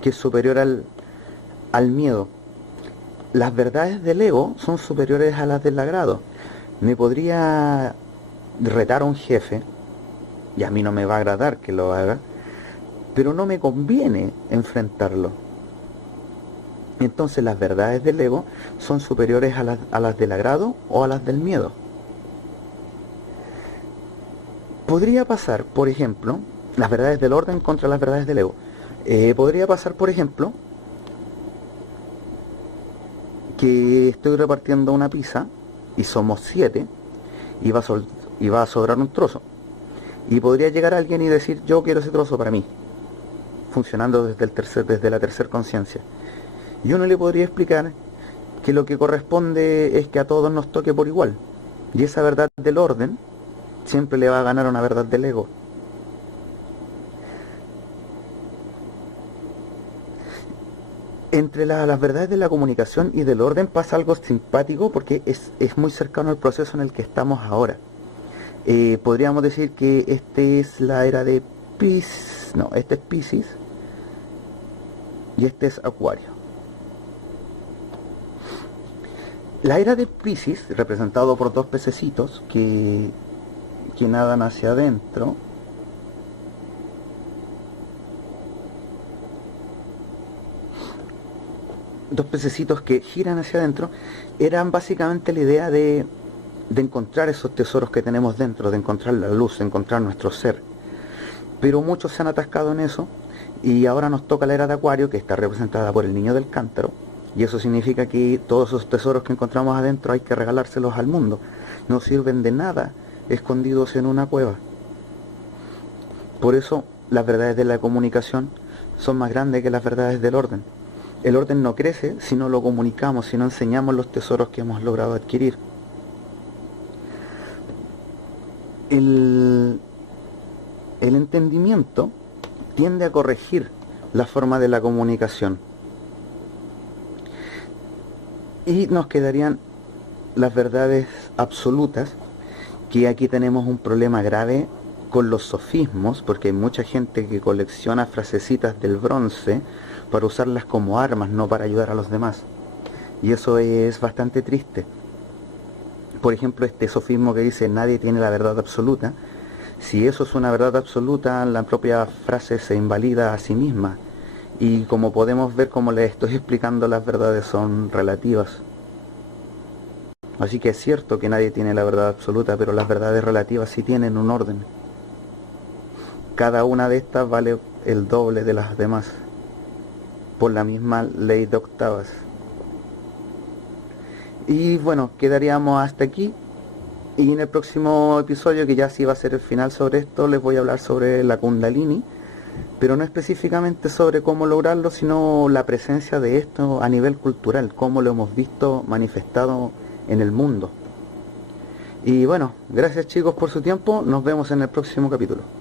que es superior al miedo. Las verdades del ego son superiores a las del agrado. Me podría retar a un jefe, y a mí no me va a agradar que lo haga, pero no me conviene enfrentarlo. Entonces las verdades del ego son superiores a las del agrado o a las del miedo. Podría pasar, por ejemplo, las verdades del orden contra las verdades del ego. Podría pasar, por ejemplo, que estoy repartiendo una pizza y somos 7 y va a sobrar un trozo. Y podría llegar alguien y decir, yo quiero ese trozo para mí, funcionando desde la tercera conciencia. Y uno le podría explicar que lo que corresponde es que a todos nos toque por igual. Y esa verdad del orden siempre le va a ganar una verdad del ego. Entre las verdades de la comunicación y del orden pasa algo simpático porque es muy cercano al proceso en el que estamos ahora. Podríamos decir que este es la era de Piscis, no, este es Piscis y este es Acuario. La era de Piscis, representado por dos pececitos que nadan hacia adentro, dos pececitos que giran hacia adentro, eran básicamente la idea de encontrar esos tesoros que tenemos dentro, de encontrar la luz, de encontrar nuestro ser. Pero muchos se han atascado en eso y ahora nos toca la era de Acuario, que está representada por el niño del cántaro, y eso significa que todos esos tesoros que encontramos adentro hay que regalárselos al mundo. No sirven de nada escondidos en una cueva. Por eso las verdades de la comunicación son más grandes que las verdades del orden. El orden no crece si no lo comunicamos, si no enseñamos los tesoros que hemos logrado adquirir. El entendimiento tiende a corregir la forma de la comunicación. Y nos quedarían las verdades absolutas, que aquí tenemos un problema grave con los sofismos, porque hay mucha gente que colecciona frasecitas del bronce para usarlas como armas, no para ayudar a los demás. Y eso es bastante triste. Por ejemplo, este sofismo que dice nadie tiene la verdad absoluta. Si eso es una verdad absoluta, la propia frase se invalida a sí misma. Y como podemos ver, como les estoy explicando, las verdades son relativas. Así que es cierto que nadie tiene la verdad absoluta, pero las verdades relativas sí tienen un orden. Cada una de estas vale el doble de las demás, por la misma ley de octavas. Y bueno, quedaríamos hasta aquí. Y en el próximo episodio, que ya sí va a ser el final sobre esto, les voy a hablar sobre la Kundalini, pero no específicamente sobre cómo lograrlo, sino la presencia de esto a nivel cultural, cómo lo hemos visto manifestado en el mundo. Y bueno, gracias chicos por su tiempo, nos vemos en el próximo capítulo.